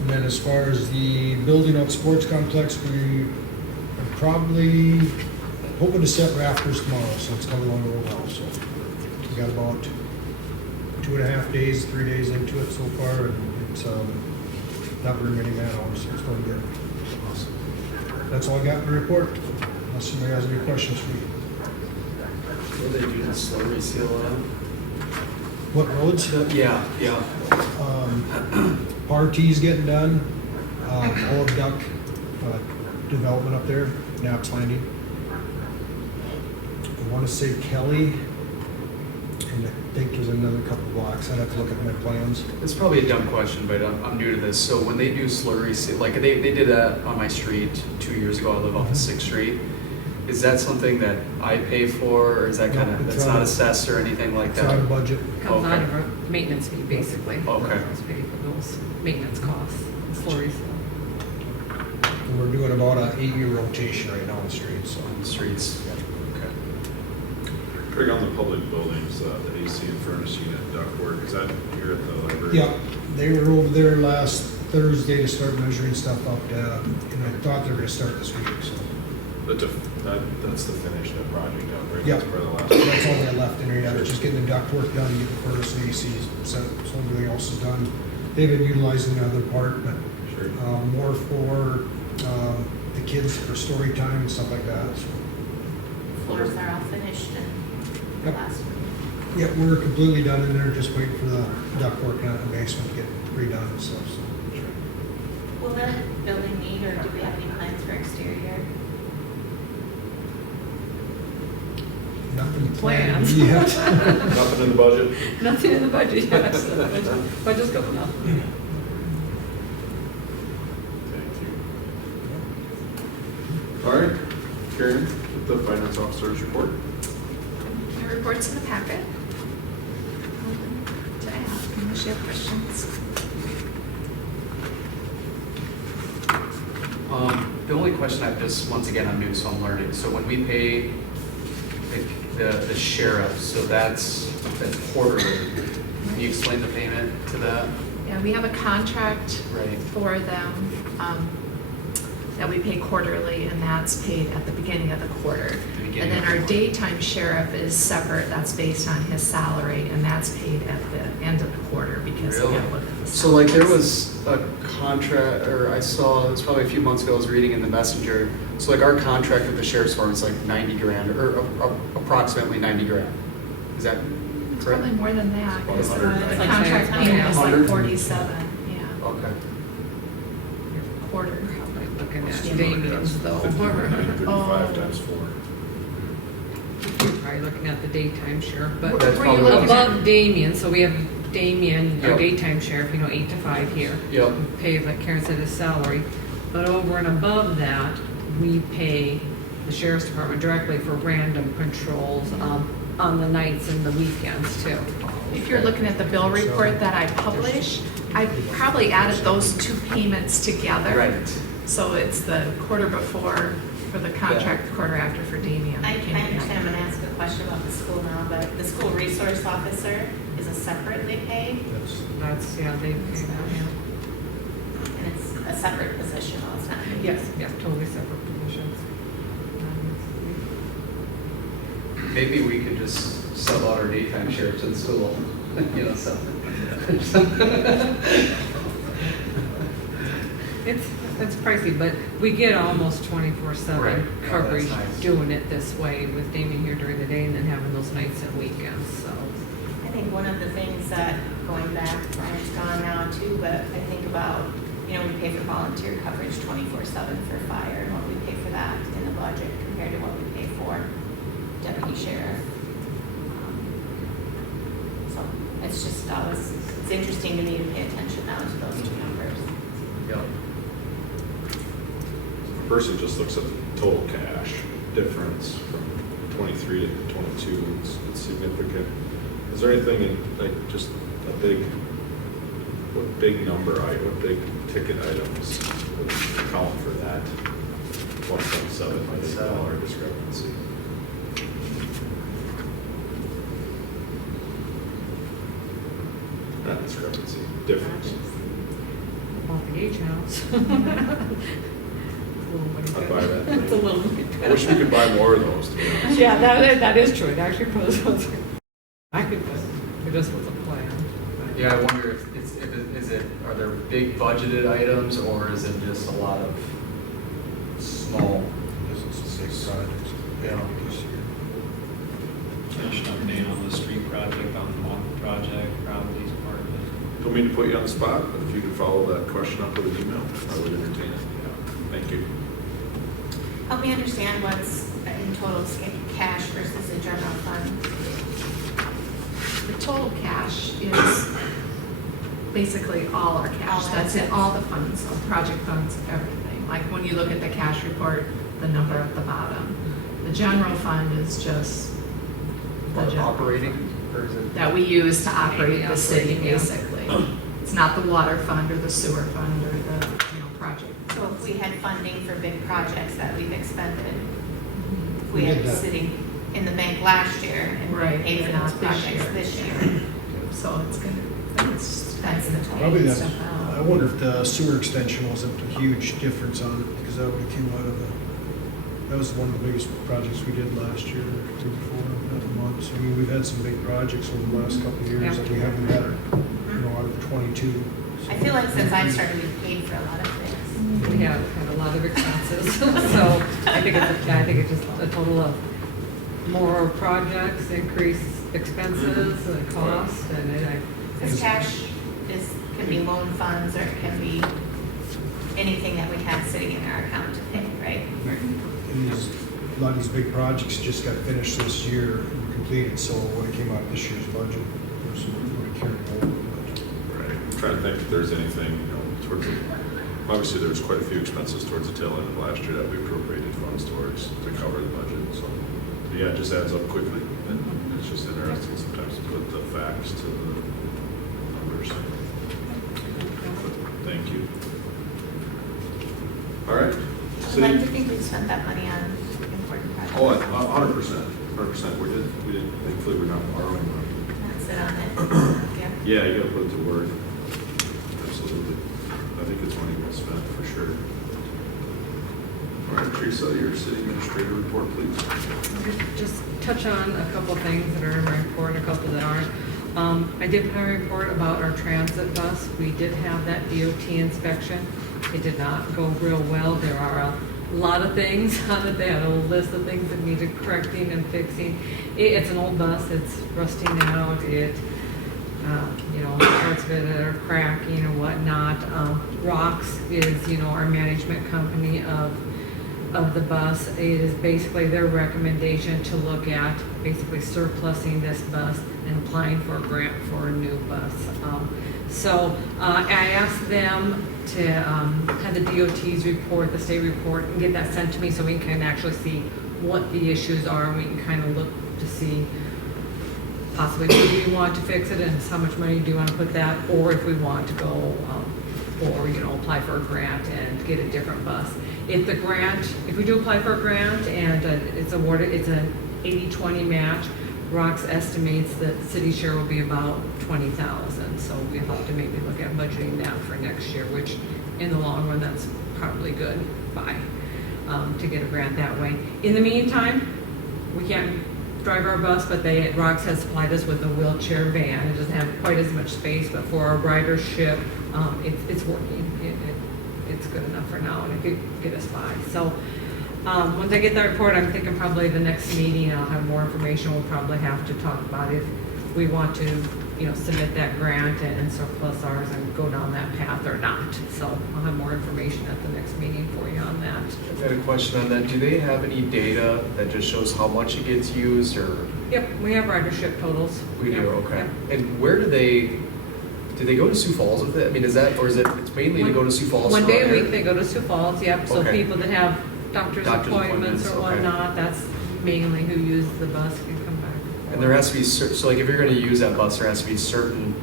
And then as far as the building out sports complex, we are probably hoping to set rafters tomorrow, so it's coming along real well. So we got about 2.5 days, 3 days into it so far, and it's not very many man hours, so it's going good. Awesome. That's all I got in the report, unless somebody has any questions for me. Will they do the slurry seal out? What roads? Yeah. Partie's getting done, Olive Duck development up there, Knapp's Landing. I want to say Kelly, and I think there's another couple blocks. I'd have to look at my plans. It's probably a dumb question, but I'm new to this. So when they do slurry seal, like they did that on my street 2 years ago. I live off of 6th Street. Is that something that I pay for, or is that kind No, of, it's that's out not of- assessed or anything like It's out of that? budget. Comes out Okay. of our maintenance fee, basically. Okay. Those pay for those maintenance costs, slurries. And we're doing about an 8-year rotation right now on the street, so. On the streets? Okay. Craig, on the public buildings, the AC and furnace unit ductwork, is that here at the library? Yeah, they were over there last Thursday to start measuring stuff up, and I thought they were gonna start this week, so. That's the finished project out there. Yeah. That's where the last. That's all they left in there, yeah, it's just getting the duct work done, get the furnace and ACs, so everything else is done. They've been utilizing the other part, but Sure. more for the kids for story time and stuff like that. So. Floors are all finished and Yep. last week. Yeah, we're completely done in there, just waiting for the duct work down in the basement to get redone and stuff, so. Will that building need, or do we have any plans for exterior? Nothing Planned. planned yet. Nothing in the budget? Nothing in the budget yet, so budget's going up. Thank you. All right, Karen, with the finance officer's report. My report's in the packet. To ask, unless you have questions. The only question I have is, once again, I'm new, so I'm learning. So when we pay the sheriff, so that's quarterly. Can you explain the payment to that? Yeah, we have a contract Right. for them. that we pay quarterly, and that's paid at the beginning of the quarter. And then our daytime sheriff is separate, that's based on his salary, and that's paid at the end of the quarter because we Really? gotta look at the So like there salaries. was a contract, or I saw, it was probably a few months ago, I was reading in the messenger. So like our contract with the sheriff's department is like 90 grand, or approximately 90 grand. Is that It's correct? probably more than that, because the It's like contract 100. payment is like 100? 47, yeah, Okay. quarter. Probably looking at Yeah. Damien's though. 35 times 4. You're probably looking at the daytime sheriff, but That's Were you probably looking what- at- above Damien, so we have Damien, our Yep. daytime sheriff, 8 to 5 here. Yep. We pay, like Karen said, his salary. But over and above that, we pay the sheriff's department directly for random patrols, on the nights and the weekends too. If you're looking at the bill report that I publish, I probably added those two payments together. Right. So it's the quarter before for the contract, the quarter after for Damien. I understand, I'm gonna ask a question about the school now, but the school resource officer is a separate they pay, That's, yeah, they pay that, and it's a separate position, well, it's not. yeah. Yes, totally separate positions. Maybe we could just sub out our daytime sheriffs in school, you know, something. It's pricey, but we get almost 24/7 Right. Yeah, coverage that's nice. doing it this way with Damien here during the day and then having those nights and weekends, so. I think one of the things that, going back, Brian's gone now too, but I think about, we pay for volunteer coverage 24/7 for fire, and what we pay for that in the budget compared to what we pay for deputy sheriff. So it's just always, it's interesting to me to pay attention now to those two numbers. Yep. A person just looks at the total cash difference from 23 to 22, it's significant. Is there anything in, like, just a big, what big ticket items would account for that $1.7 million discrepancy? Not discrepancy, difference. Bought the Gage house. I'd buy that. It's a little bit. I wish we could buy more of those, to be honest. Yeah, that is true, it actually pros, I could, it just was a plan. Yeah, I wonder if are there big budgeted items, or is it just a lot of small? Big projects. Yeah. Finish update on the street project, on the walk project, probably is part of it. Don't mean to put you on the spot, but if you could follow that question up with an email, I would entertain it. Thank you. Help me understand what's in total cash versus the general fund. The total cash is basically all our cash. All That's in assets. all the funds, so project funds, everything. Like when you look at the cash report, the number at the bottom. The general fund is just the general Operating, fund or is it? that we use to operate the city, Operating, yeah. basically. It's not the water fund or the sewer fund or the, project. So if we had funding for big projects that we've expended, if we We had did that. sitting in the bank last year and we Right, paid for and those not this projects year. this year. So it's gonna, That's the total. Probably that, Stuff out. I wonder if the sewer extension wasn't a huge difference on it, because that would have came out of that was one of the biggest projects we did last year, or two before, not a month. So, I mean, we've had some big projects over the last couple of years that we haven't had, out of 22. I feel like since I've started, we've paid for a lot of things. We have had a lot of expenses, so I think it's just a total of more projects, increased expenses, and cost, and Because cash can be loan funds, or it can be anything that we have sitting in our account to pay, right? And a lot of these big projects just got finished this year and completed, so when it came out this year's budget, there's some carrying over. Right. I'm trying to think if there's anything, towards the, obviously there was quite a few expenses towards the tail end of last year that we appropriated funds towards to cover the budget, so. Yeah, it just adds up quickly, and it's just interesting sometimes to put the facts to the numbers. Thank you. All right. I'd like to think we've spent that money on important projects. Oh, 100%. We did, thankfully we're not borrowing money. Not sit on it. Yeah. Yeah, you gotta put it to work. Absolutely. I think it's money well spent, for sure. Teresa, your city administrator report, please. Just touch on a couple of things that are in my report, a couple that aren't. I did put a report about our transit bus. We did have that DOT inspection. It did not go real well. There are a lot of things on it. They had a list of things that needed correcting and fixing. It's an old bus. It's rusting out. Parts of it are cracking and whatnot. Rocks is, our management company of the bus. It is basically their recommendation to look at basically surplusing this bus and applying for a grant for a new bus. I asked them to have the DOT's report, the state report, and get that sent to me so we can actually see what the issues are, and we can kind of look to see possibly do we want to fix it and how much money do you want to put that, or if we want to go apply for a grant and get a different bus. If we do apply for a grant and it's awarded, it's an 80-20 match. ROX estimates that city share will be about $20,000. So we have to maybe look at budgeting that for next year, which in the long run, that's probably good to get a grant that way. In the meantime, we can't drive our bus, but ROX has supplied us with a wheelchair van. It doesn't have quite as much space, but for our ridership, it's working. It's good enough for now, and it could get us by. So once I get that report, I'm thinking probably the next meeting I'll have more information. We'll probably have to talk about if we want to, submit that grant and surplus ours and go down that path or not. So I'll have more information at the next meeting for you on that. I've got a question on that. Do they have any data that just shows how much it gets used, or? Yep, we have ridership totals. We do, Yep, okay. yep. And where do they go to Sioux Falls with it? I mean, it's mainly to go to Sioux Falls? One day a from week there? they go to Sioux Falls, yep. So Okay. people that have doctor's appointments or okay. whatnot, that's mainly who use the bus can come back. And there has to be, so like if you're gonna use that bus, there has to be certain,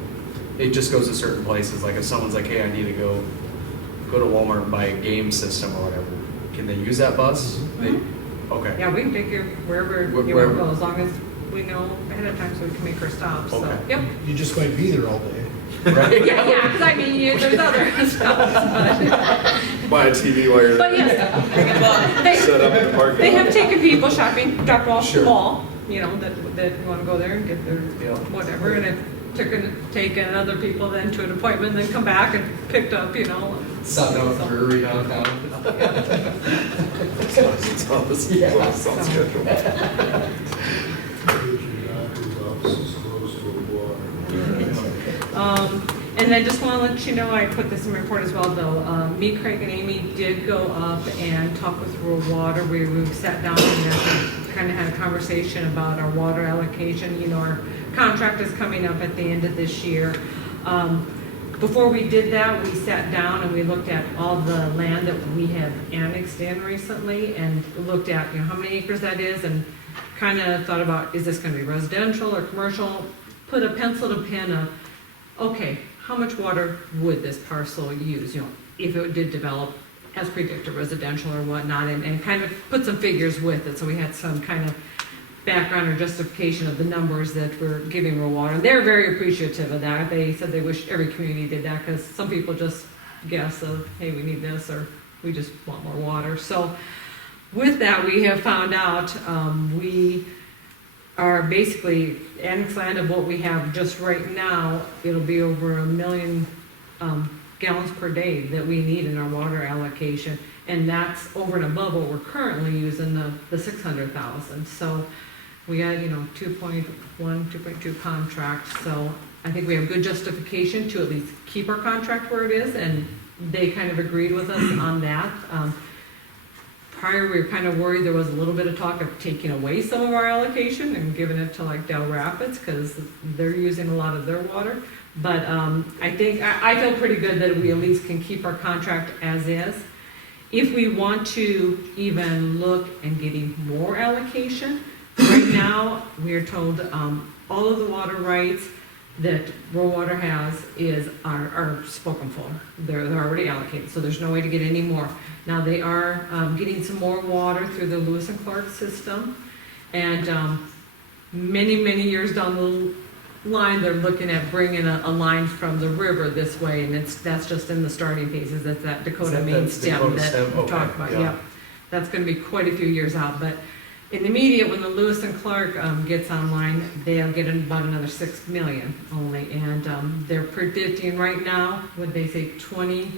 it just goes to certain places. Like if someone's like, hey, I need to go to Walmart and buy a game system or whatever, can they use that bus? Okay. Yeah, we can take you wherever you want to Wherever. go, as long as we know ahead of time so we can make our stops, so, Okay. yep. You just might be there all day. Right? Yeah, because I mean, there's other stops, Buy a TV while you're but there. yes. Set up in the parking lot. They have taken people shopping, drop off Sure. the mall, that want to go there and get their Yeah. whatever, and if taken other people then to an appointment, then come back and picked up, Sat down at the brewery downtown. It's on the schedule. Doctor's office is closed for water. And I just want to let you know, I put this in my report as well, though. Me, Craig, and Amy did go up and talk with rural water. We sat down and kind of had a conversation about our water allocation. Our contract is coming up at the end of this year. Before we did that, we sat down and we looked at all the land that we have annexed in recently and looked at, how many acres that is, and kind of thought about, is this going to be residential or commercial? Put a pencil to pen of, okay, how much water would this parcel use, if it did develop as predicted, residential or whatnot, and kind of put some figures with it, so we had some kind of background or justification of the numbers that we're giving rural water. They're very appreciative of that. They said they wish every community did that, because some people just guess of, hey, we need this, or we just want more water. So with that, we have found out we are basically annexed land of what we have just right now. It'll be over 1 million gallons per day that we need in our water allocation, and that's over and above what we're currently using, the 600,000. So we got 2.1, 2.2 contract. So I think we have good justification to at least keep our contract where it is, and they kind of agreed with us on that. Prior, we were kind of worried there was a little bit of talk of taking away some of our allocation and giving it to like Del Rapids, because they're using a lot of their water. But I think, I feel pretty good that we at least can keep our contract as is. If we want to even look and getting more allocation, right now, we are told all of the water rights that rural water has are spoken for. They're already allocated, so there's no way to get any more. Now they are getting some more water through the Lewis and Clark system, and many years down the line, they're looking at bringing a line from the river this way, and that's just in the starting phases. That's that Dakota main stem that we talked about. Yeah. Yep. that's gonna be quite a few years out, but in the immediate, when the Lewis and Clark, gets online, they'll get about another 6 million only, and, they're predicting right now, would they say 20,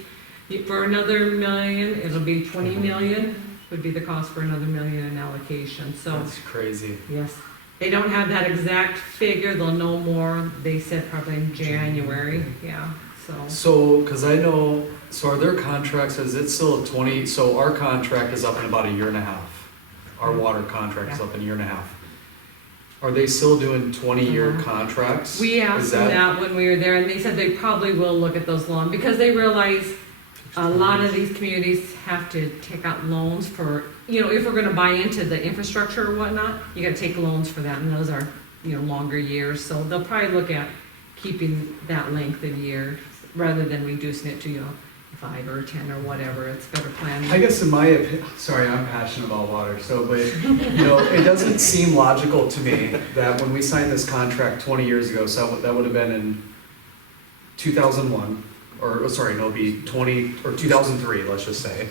for another million, it'll be 20 million, would be the cost for another million in allocation, so. That's crazy. Yes, they don't have that exact figure, they'll know more, they said probably in January, yeah, so. So, cause I know, so are their contracts, is it still 20, so our contract is up in about a year and a half. Our water contract is up in a year and a half. Are they still doing 20-year contracts? We asked Is them that when we were there, and they said they probably will look at those loans, because they realize a lot of these communities have to take out loans for, if we're gonna buy into the infrastructure or whatnot, you gotta take loans for that, and those are, longer years, so they'll probably look at keeping that length of year, rather than reducing it to, 5 or 10 or whatever, it's better planning. I guess in my opinion, sorry, I'm passionate about water, so, but, it doesn't seem logical to me that when we signed this contract 20 years ago, so that would have been in 2001, or, sorry, no, it'd be 2003, let's just say.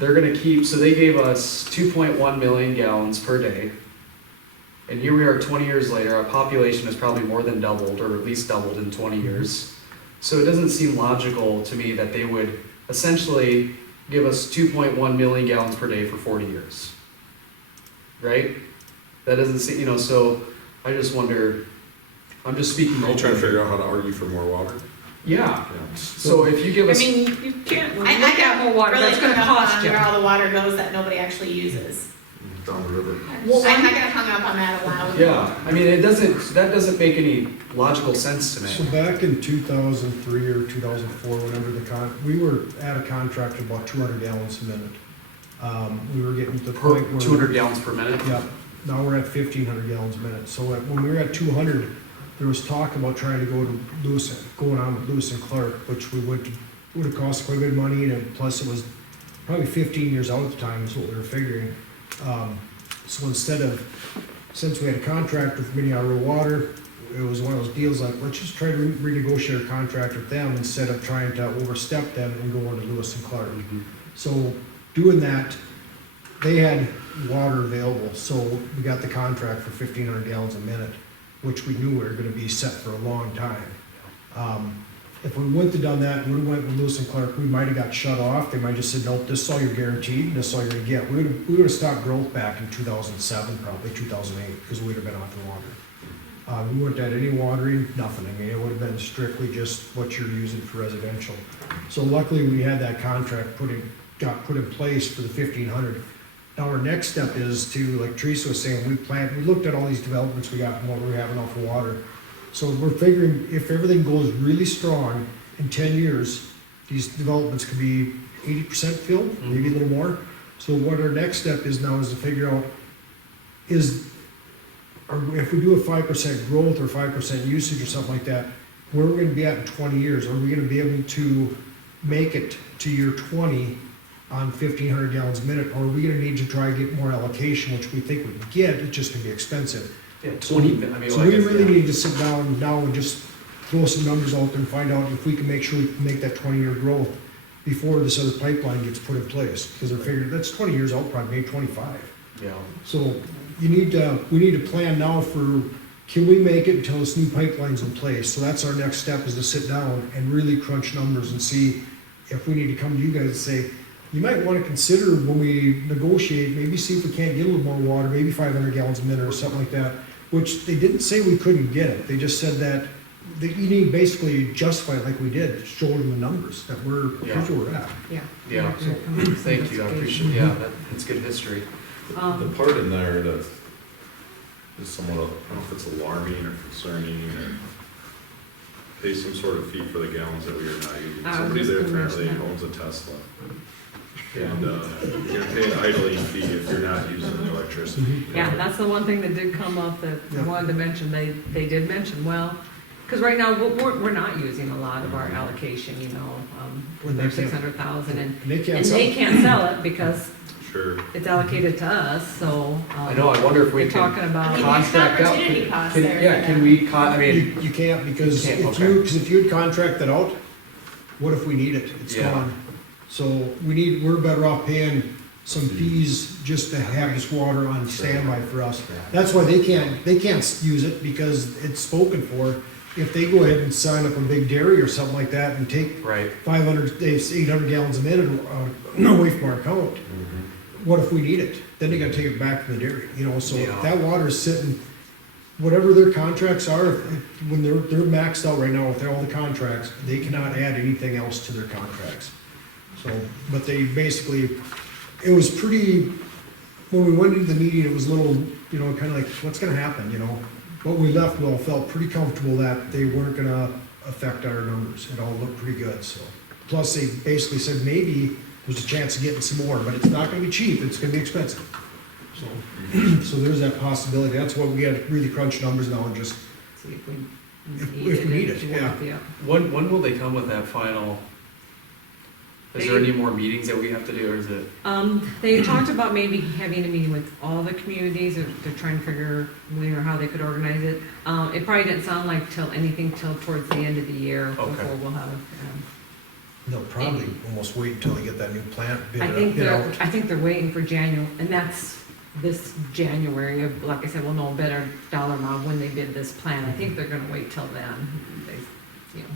They're gonna keep, so they gave us 2.1 million gallons per day. And here we are 20 years later, our population has probably more than doubled, or at least doubled in 20 years. So it doesn't seem logical to me that they would essentially give us 2.1 million gallons per day for 40 years. Right? That doesn't seem, so I just wonder, I'm just speaking. Are you trying to figure out how to argue for more water? Yeah, so if you give us. I mean, you can't look I at more water, really that's gonna hung up cost on you. where all the water goes that nobody actually uses. Down the river. I got hung up on that a while ago. Yeah, I mean, that doesn't make any logical sense to So me. back in 2003 or 2004, whenever we were at a contract of about 200 gallons a minute. We were getting to the point where. 200 gallons per minute? Yeah, now we're at 1,500 gallons a minute. So when we were at 200, there was talk about trying to go to going on with Lewis and Clark, which would have cost quite a bit of money, and plus it was probably 15 years out at the time is what we were figuring. So since we had a contract with Minnehaha Water, it was one of those deals like, let's just try to renegotiate a contract with them instead of trying to overstep them and go into Lewis and Clark. So doing that, they had water available, so we got the contract for 1,500 gallons a minute, which we knew we were gonna be set for a long time. If we wouldn't have done that, we would have went with Lewis and Clark, we might have got shut off, they might have just said, nope, this is all you're guaranteed, and this is all you're gonna get. We would have stopped growth back in 2007, probably 2008, because we would have been off the water. We wouldn't have had any watering, nothing, I mean, it would have been strictly just what you're using for residential. So luckily, we had that contract got put in place for the 1,500. Now, our next step is to, like Teresa was saying, we looked at all these developments we got and what we're having off of water. So we're figuring if everything goes really strong in 10 years, these developments could be 80% filled, maybe a little more. So what our next step is now is to figure out if we do a 5% growth or 5% usage or something like that, where we're gonna be at in 20 years? Are we gonna be able to make it to year 20 on 1,500 gallons a minute, or are we gonna need to try to get more allocation, which we think we can get, it's just gonna be expensive. Yeah, 20, I mean, So we really need to sit down now and just throw some numbers out there and find out if we can make sure we can make that 20-year growth before this other pipeline gets put in place, because they're figuring, that's 20 years out, probably maybe 25. Yeah. So we need to plan now for, can we make it until this new pipeline's in place? So that's our next step, is to sit down and really crunch numbers and see if we need to come to you guys and say, you might want to consider when we negotiate, maybe see if we can't get a little more water, maybe 500 gallons a minute or something like that, which they didn't say we couldn't get it. They just said that you need basically justify it like we did, show them the numbers that here's where we're at. Yeah. Yeah, thank you, I appreciate, that's good history. The part in there that is somewhat, I don't know if it's alarming or concerning, or pay some sort of fee for the gallons that we are not using. Somebody there apparently owns a Tesla. And you're gonna pay an idling fee if you're not using the electricity. Yeah, that's the one thing that did come up that I wanted to mention, they did mention, well, because right now, we're not using a lot of our allocation, with their 600,000, and they can't sell it because Sure. it's allocated to us, so. I know, I wonder if we They're can talking about. contract out. Opportunity cost Can- there. Yeah, can we, I mean, You can't, because You can't, if you'd contract that out, what if we need it? It's Yeah. gone. So we're better off paying some fees just to have this water on standby for us. That's why they can't use it because it's spoken for. If they go ahead and sign up a big dairy or something like that and take Right. 800 gallons a minute away from our account, what if we need it? Then they gotta take it back from the dairy, you know, so Yeah. that water is sitting, whatever their contracts are, when they're maxed out right now with all the contracts, they cannot add anything else to their contracts. So, but they basically, it was pretty, when we went into the meeting, it was a little, you know, kinda like, what's gonna happen, you know? But we left, we all felt pretty comfortable that they weren't gonna affect our numbers, it all looked pretty good, so. Plus, they basically said maybe there's a chance of getting some more, but it's not gonna be cheap, it's gonna be expensive. So, so there's that possibility, that's why we had to really crunch numbers now and just, See if we if we need it, yeah. When will they come with that final? Is there any more meetings that we have to do, or is it? They talked about maybe having a meeting with all the communities, they're trying to figure when or how they could organize it. It probably didn't sound like till towards the end of the year Okay. before we'll have, they'll probably almost wait until they get that new plant bid I think they're waiting for January, and that's this January, like I said, we'll know a better dollar amount when they bid this plan. I think they're gonna wait till then, you know,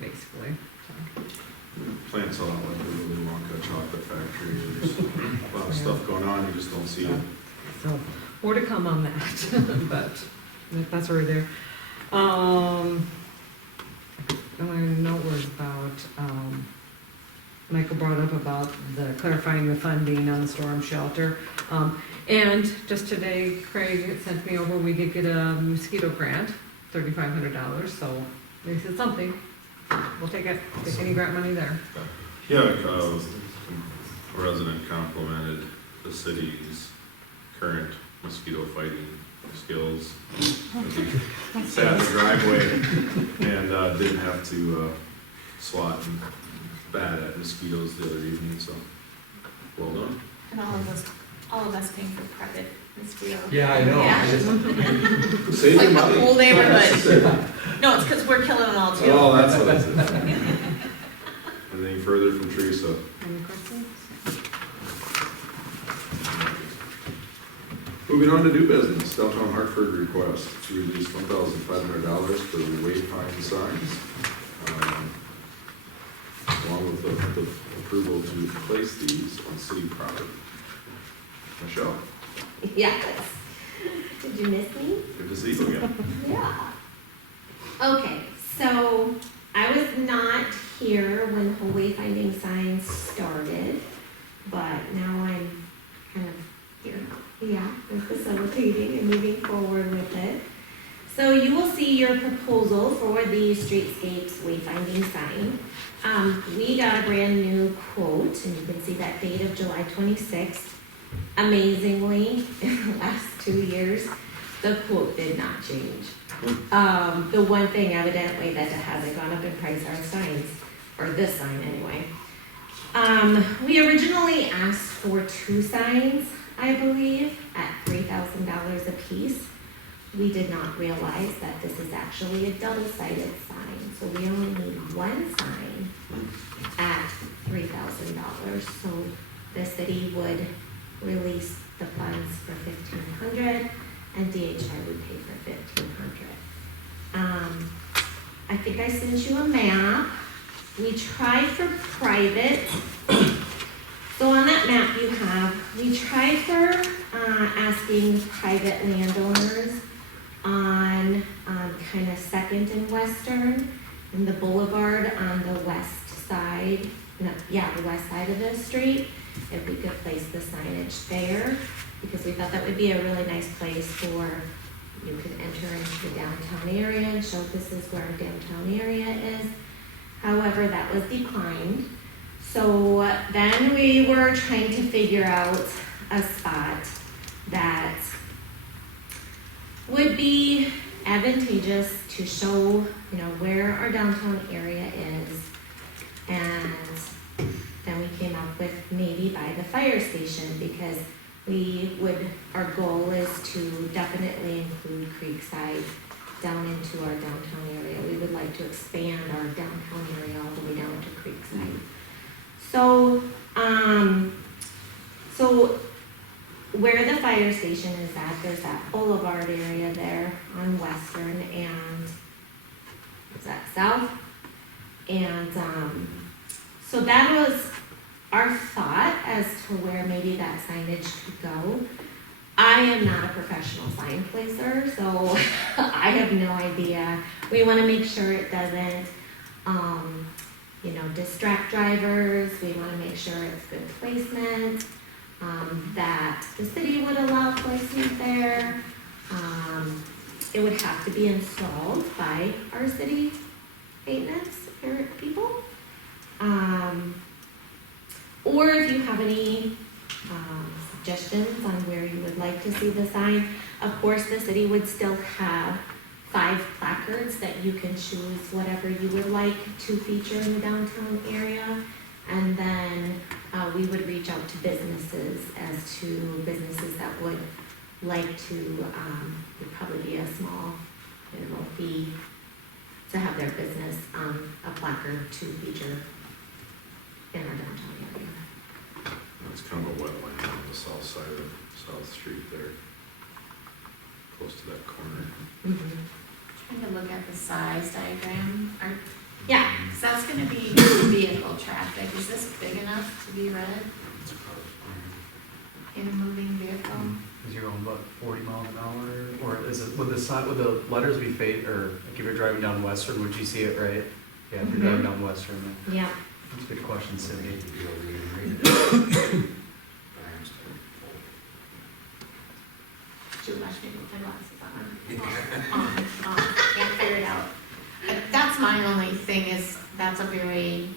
basically, so. Plants a lot like the Willy Wonka chocolate factory. There's a lot of stuff going on, you just don't see it. So, more to come on that, but that's where we're there. My note was about, Michael brought up about the clarifying the funding on the storm shelter. And just today, Craig had sent me over, we did get a mosquito grant, $3,500, so they said something. We'll take it, take any grant money there. Yeah, a resident complimented the city's current mosquito fighting skills. He sat in the driveway and didn't have to swat and bat at mosquitoes the other evening, so well done. And all of us paying for private mosquito. Yeah, I know. Yeah. I just- Save Like your the money. whole neighborhood. No, it's because we're killing them all too. Oh, that's what it is. Anything further from Teresa? Any questions? Moving on to new business, downtown Hartford request to release $1,500 for wayfinding signs, along with the approval to place these on city property. Michelle, Yes. Did you miss me? good to see you again. Yeah. Okay, so I was not here when the wayfinding signs started, but now I'm kind of here. Yeah, I'm facilitating and moving forward with it. So you will see your proposal for the streetscapes wayfinding sign. We got a brand new quote, and you can see that date of July 26th. Amazingly, in the last 2 years, the quote did not change. The one thing evidently that hasn't gone up in price are signs, or this sign anyway. We originally asked for 2 signs, I believe, at $3,000 a piece. We did not realize that this is actually a double-sided sign, so we only need 1 sign at $3,000. So the city would release the funds for $1,500, and DHR would pay for $1,500. I think I sent you a map. We tried for private. So on that map we tried for asking private landowners on kind of Second and Western, and the boulevard on the west side, the west side of the street, if we could place the signage there, because we thought that would be a really nice place for, you could enter into the downtown area and show this is where our downtown area is. However, that was declined. So then we were trying to figure out a spot that would be advantageous to show, where our downtown area is. And then we came up with maybe by the fire station, because our goal is to definitely include Creekside down into our downtown area. We would like to expand our downtown area all the way down to Creekside. So, So where the fire station is at, there's that boulevard area there on Western and, is that South? And, so that was our thought as to where maybe that signage could go. I am not a professional sign placer, so I have no idea. We wanna make sure it doesn't, distract drivers. We wanna make sure it's good placement, that the city would allow placement there. It would have to be installed by our city maintenance people. Or if you have any suggestions on where you would like to see the sign, of course, the city would still have 5 placards that you can choose whatever you would like to feature in the downtown area. And then we would reach out to businesses as to businesses that would like to, would probably be a small minimal fee to have their business a placard to feature in our downtown area. It's kind of a wetland on the south side of South Street there, close to that corner. Trying to look at the size diagram. Yeah. So that's gonna be vehicle traffic. Is this big enough to be read in a moving vehicle? Is you're going about 40 miles an hour, or is it, would the letters be fade, or like if you're driving down Western, would you see it right? Yeah, if you're driving down Western, then. Yeah. That's a good question, Sydney. Too much maybe with my glasses on. Can't figure it out. That's my only thing is, that's a very,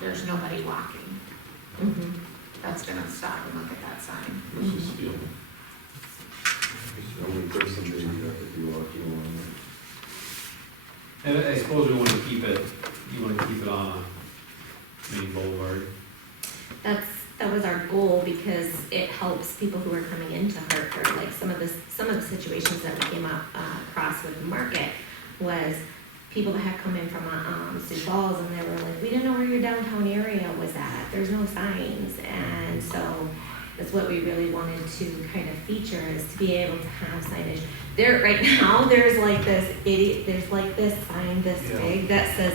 there's nobody walking. That's gonna stop and look at that sign. What's this feel? The only person that you have to be walking along there. And I suppose we want to keep it, you want to keep it on Main Boulevard. That was our goal because it helps people who are coming into Hartford. Like some of the situations that we came up across with the market was people that had come in from Sioux Falls and they were like, we didn't know where your downtown area was at. There's no signs. And so that's what we really wanted to kind of feature, is to be able to have signage. There right now there's like this sign this big that says,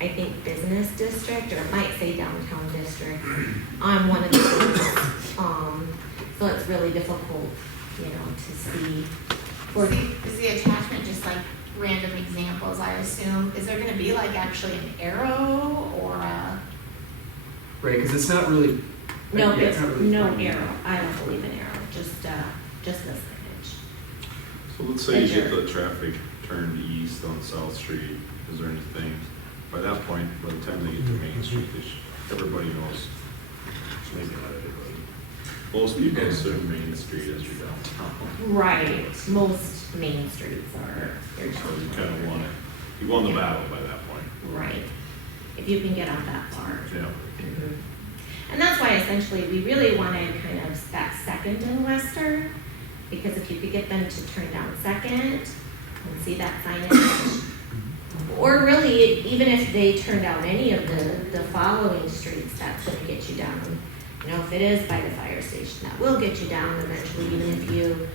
I think business district, or it might say downtown district on one of the roads. So it's really difficult, to see. Is the attachment just like random examples, I assume? Is there gonna be like actually an arrow or a? Right, because it's not really. No, yeah, it's not really no pointing. arrow. I don't believe in arrow, just the signage. So let's say you get the traffic turned east on South Street, is there anything, by that point, by the time they get to Main Street, everybody knows, maybe not everybody, most people assume Main Street as your downtown. Right, most main streets are. So you kind of want it, you won the battle by that point. Right, if you can get out that far. Yeah. And that's why essentially we really wanted kind of that second in Western, because if you could get them to turn down Second and see that signage, or really, even if they turn down any of the following streets, that's gonna get you down. If it is by the fire station, that will get you down eventually, even if you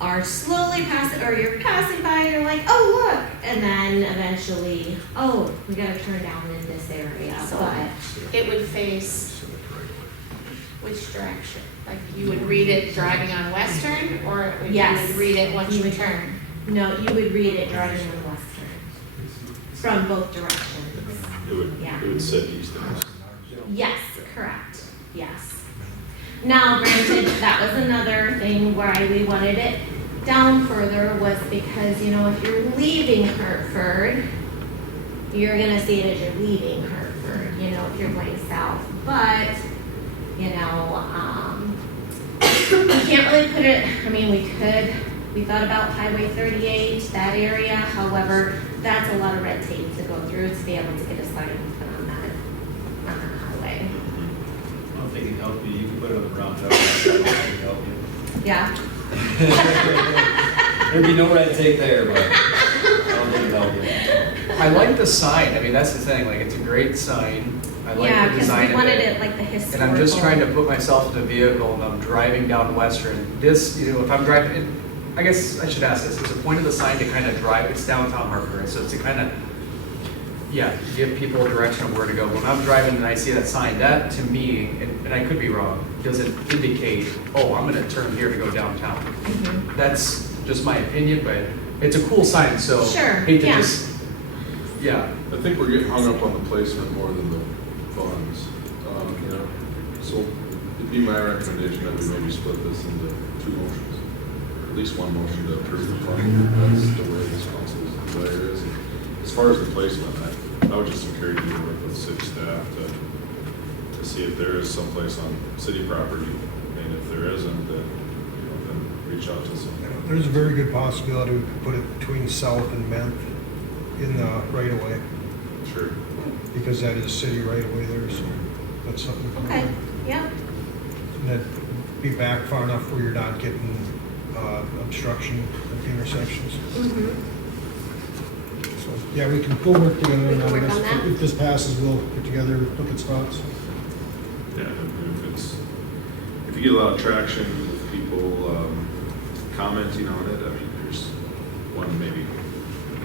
are slowly passing, or you're passing by, you're like, oh, look, and then eventually, oh, we gotta turn down in this area, So but. it would face which direction? Like you would read it driving on Western, or you Yes. would read it once you turn? No, you would read it driving on Western, from both directions. It would sit east and west. Yes, correct, yes. Now, granted, that was another thing why we wanted it down further, was because, if you're leaving Hartford, you're gonna see it as you're leaving Hartford, if you're going south, but, we can't really put it, we thought about Highway 38, that area, however, that's a lot of red tape to go through to be able to get a sign put on that highway. I don't think it'd help you, you can put it on the roundabout, I don't think it'd help you. Yeah, There'd be no red tape there, but I don't think it'd help you. I like the sign, I mean, that's the thing, like, it's a great sign, I like Yeah, the because design we of wanted it. it like the And historical. I'm just trying to put myself in a vehicle and I'm driving down Western. This, you know, if I'm driving, I guess I should ask this, is the point of the sign to kind of drive, it's downtown Hartford, right? So it's to kind of, yeah, give people a direction of where to go. When I'm driving and I see that sign, that to me, and I could be wrong, doesn't indicate, oh, I'm gonna turn here to go downtown. Mhm. That's just my opinion, but it's a cool sign, so. Sure, Hate to yeah. just, yeah. I think we're getting hung up on the placement more than the funds. Yeah. So it'd be my recommendation that we maybe split this into two motions. At least one motion to approve the fund. That's the way this council's desire is. As far as the placement, I would just encourage you to work with city staff to see if there is someplace on city property. And if there isn't, then, then reach out to some. There's a very good possibility we could put it between South and Menth in the right of way, Sure. because that is city right of way there, so that's something. Okay, yeah, And then be back far enough where you're not getting obstruction at the intersections. mhm, So, yeah, we'll work together We can on work this. on that. If this passes, we'll get together, look at spots. Yeah, if you get a lot of traction with people commenting on it, I mean, there's one maybe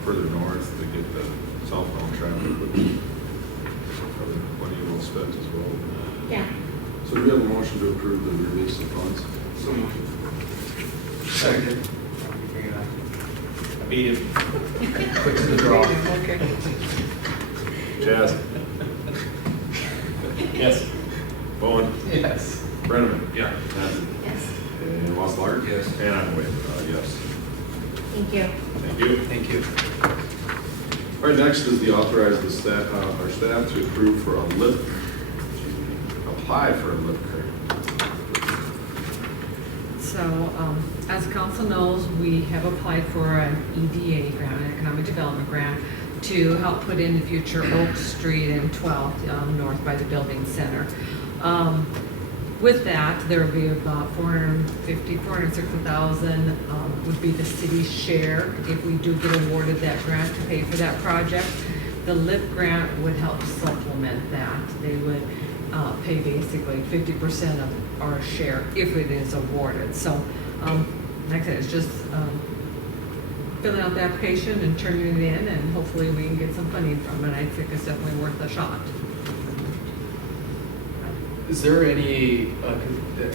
further north to get the southbound traffic, but probably plenty well spent as well. yeah. So do we have a motion to approve the release of funds? Second. I beat him. Quick to the draw. Okay. Jazz, Yes. Bowen, Yes. Brenneman. Yeah. Mattson. Yes, And Wasslager? Yes. And I'm with, yes. thank you. Thank you. Thank you. All right, next is the authorize the staff, our staff to approve for a apply for a lift card. So, as council knows, we have applied for an EDA grant, an economic development grant, to help put in the future Oak Street and 12th, north by the building center. With that, there will be about 460,000 would be the city's share if we do get awarded that grant to pay for that project. The LIP grant would help supplement that. They would pay basically 50% of our share if it is awarded. So, like I said, it's just filling out the application and turning it in, and hopefully we can get some funding from it. I think it's definitely worth a shot. Is there any,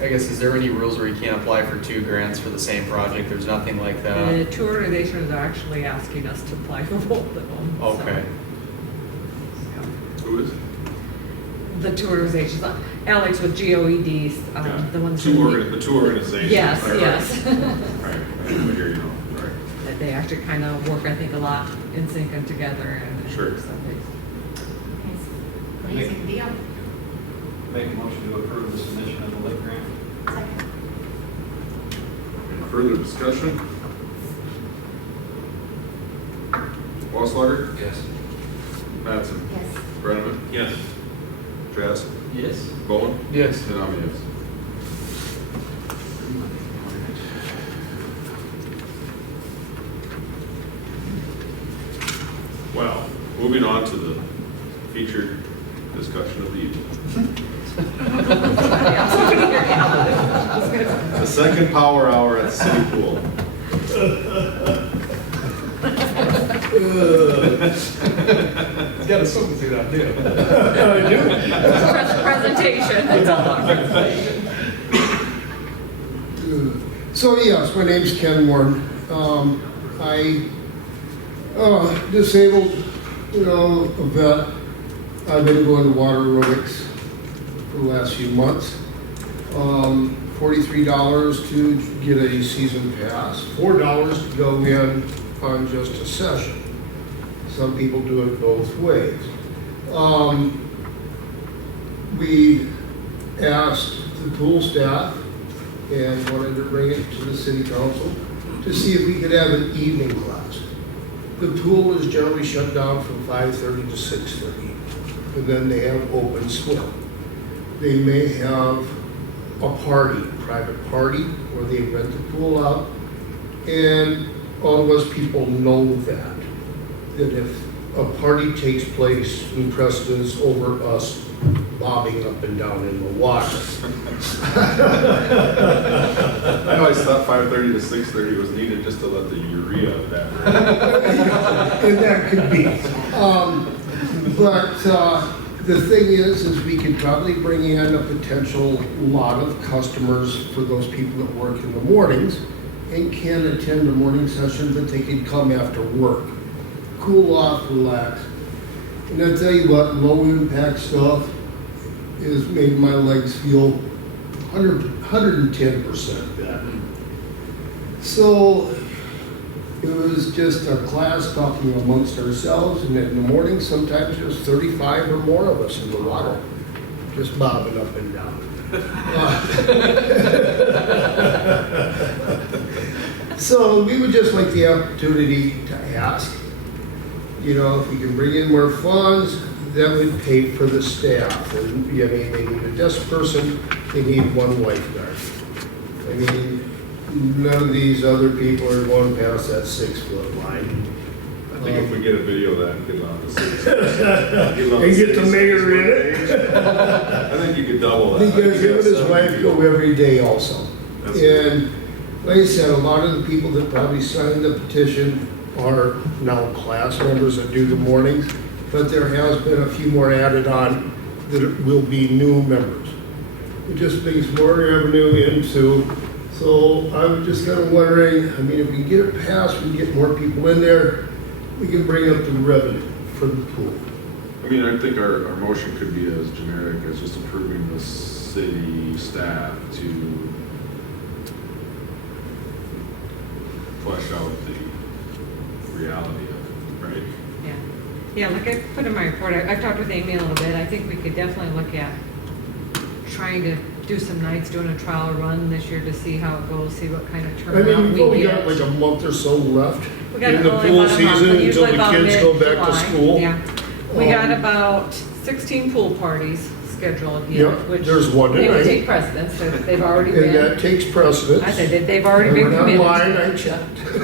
I guess, is there any rules where you can't apply for two grants for the same project? There's nothing like The that? two organizations are actually asking us to apply for both of them. so, Okay. Who is it? The two organizations, Alex with GOED, Yeah. the ones. The two organizations. Yes, Right, right. yes. Right, I hear you now, right. That they actually kind of work, I think, a lot in sync and together and. Sure. so Amazing deal. Make a motion to approve the submission of the LIP grant. Second. Any further discussion? Wasslager? Yes. Mattson? Yes. Brenneman? Yes. Jazz? Yes. Bowen? Yes. And I'm a yes. Well, moving on to the featured discussion of the evening. The second power hour at the city pool. It's got something to that, too. Presentation, that's all. So yes, my name's Ken Warren. I disabled, a vet. I've been going to water aerobics for the last few months. $43 to get a season pass, $4 to go in on just a session. Some people do it both ways. We asked the pool staff and wanted to bring it to the city council to see if we could have an evening class. The pool is generally shut down from 5:30 to 6:30, and then they have open swim. They may have a party, private party, where they rent the pool out, and all of us people know that if a party takes place in Preston's over us bobbing up and down in the water. I always thought 5:30 to 6:30 was needed just to let the urea evaporate. And that could be. But the thing is we could probably bring in a potential lot of customers for those people that work in the mornings and can attend the morning session, but they could come after work. Cool off, relax. And I tell you what, low impact stuff has made my legs feel 110% better. So it was just a class talking amongst ourselves, and in the morning, sometimes there's 35 or more of us in the water, just bobbing up and down. So we would just like the opportunity to ask, you know, if we can bring in more funds, that would pay for the staff. And, I mean, they need a desk person, they need one lifeguard. I mean, none of these other people are going past that 6-foot line. I think if we get a video of that and get it on the city. And get the mayor in it. I think you could double that. Because him and his wife go every day also. That's good. And like I said, a lot of the people that probably signed the petition are now class members that do the mornings, but there has been a few more added on that will be new members. It just brings more revenue into. So I was just kind of wondering, I mean, if we can get it passed, we can get more people in there, we can bring up the revenue for the pool. I mean, I think our motion could be as generic as just approving the city staff to flesh out the reality of it, right? Yeah, yeah, like I put in my report, I've talked with Amy a little bit, I think we could definitely look at trying to do some nights, doing a trial run this year to see how it goes, see what kind of I turnout mean, we've we only get. got like a month or so left We got in the only pool about a month, season but until usually the about kids go back to mid-July. school. Yeah, we got about 16 pool parties scheduled Yeah, yet, which there's one they would tonight. take precedence, they've already And that been. takes precedence. I said that they've already been I went committed. online, I checked. Yeah,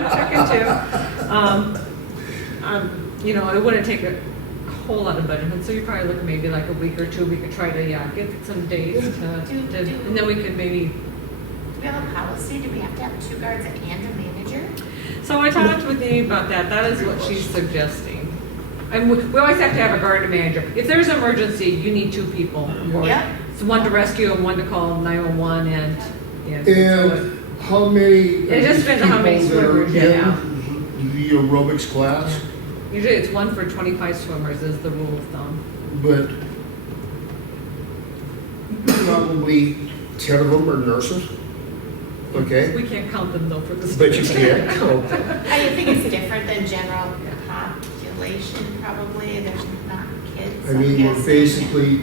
no, I'm checking too. You know, it wouldn't take a whole lot of budget, so you probably look maybe like a week or two, we could try to, get some dates and then we could maybe. Do we have a policy? Do we have to have 2 guards and a manager? So I talked with Amy about that, that is what she's suggesting. And we always have to have a guard and manager. If there's an emergency, you need 2 people. Yep. So one to rescue and one to call 911 and, And how many? It just depends on how many people that are swimmers you have. in the aerobics class, Usually it's 1 for 25 swimmers is the rule of thumb. but probably 10 of them are nurses, okay? We can't count them though for the But you students. can't count them. I think it's different than general population, probably. There's not kids. I mean, we're guessing. basically,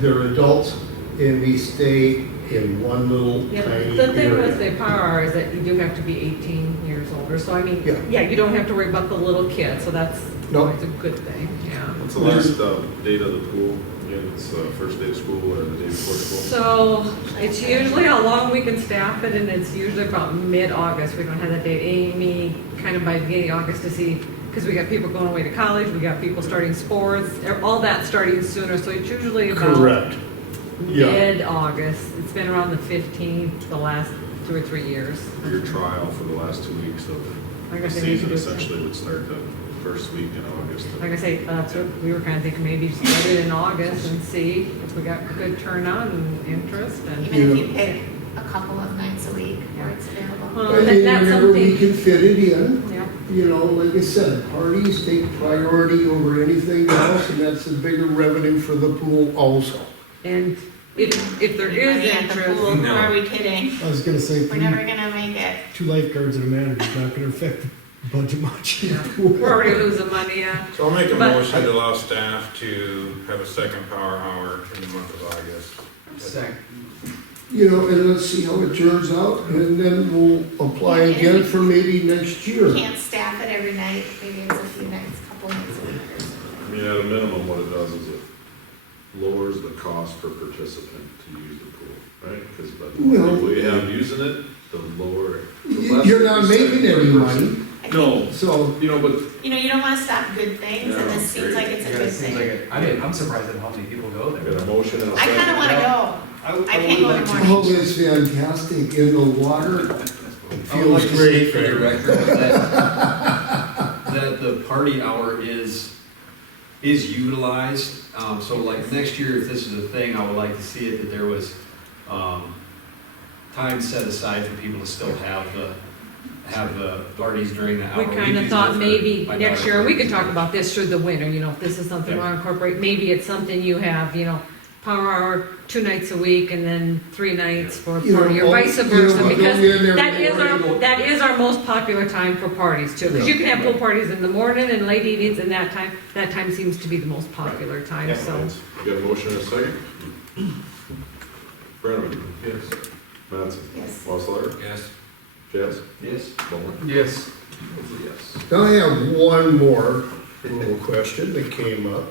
they're adults, and we stay in one little Yeah, tiny the thing with area. the power is that you do have to be 18 years older, so I mean, Yeah. you don't have to worry about the little kids, so that's Nope. always a good thing, yeah. What's the last date of the pool? Again, it's first day of school or the day before school? So, it's usually how long we can staff it, and it's usually about mid-August, we don't have that date. Amy, kind of by the beginning of August to see, because we got people going away to college, we got people starting sports, all that starting sooner, so it's usually about Correct. Yeah. mid-August. It's been around the 15th the last 2 or 3 years. Your trial for the last 2 weeks of Like I the said, maybe season do- essentially would start the first week in August. Like I say, that's what we were kind of thinking, maybe start it in August and see if we got good turnout and interest and. Even if you pick a couple of nights a week where it's available. Well, I mean, that's whenever we something- can fit it in, Yeah. you know, like I said, parties take priority over anything else, and that's a bigger revenue for the pool also. And if there is Money at the interest, pool, who are we kidding? I was gonna say, We're never gonna make it. 2 lifeguards and a manager is not gonna affect the budget much. we're already losing money, So I'll make a But- motion to allow staff to have a second power hour in the month of August. Second. You know, and let's see how it turns out, and then we'll apply again for maybe next year. Can't staff it every night, maybe it's a few nights, couple nights a week or something. I mean, at a minimum, what it does is it lowers the cost per participant to use the pool, right? Because the Well, people you have using it, the lower. the less You're not you spend making per any person. money. I No, So, you know, but You know, you don't wanna stop good things, and this seems like it's a Yeah, good it seems like thing. it, I mean, I'm surprised at how many people go I there. got a motion and a I second. kinda wanna go. I can't go in the oh, morning. it's fantastic in the water. I would Feels like to great. say for the record that the party hour is utilized. So like next year, if this is a thing, I would like to see it that there was, time set aside for people to still have the parties during the hour. We kind of use thought it for maybe my next daughter's year, we birthday. could talk about this through the winter, you know, if this is something we want to incorporate, maybe it's something you have, you know, power hour 2 nights a week and then 3 nights for a You know, party, or oh, vice you know, versa, but because don't we end that every is morning? that is our most popular time for parties too. Because you can have pool parties in the morning and late evenings, and that time seems to be the most popular time, so. You got a motion and a second? Brenneman? Yes. Mattson? Yes. Mossler? Yes. Jess? Yes. Bowman? Yes. Yes. Now I have one more little question that came up.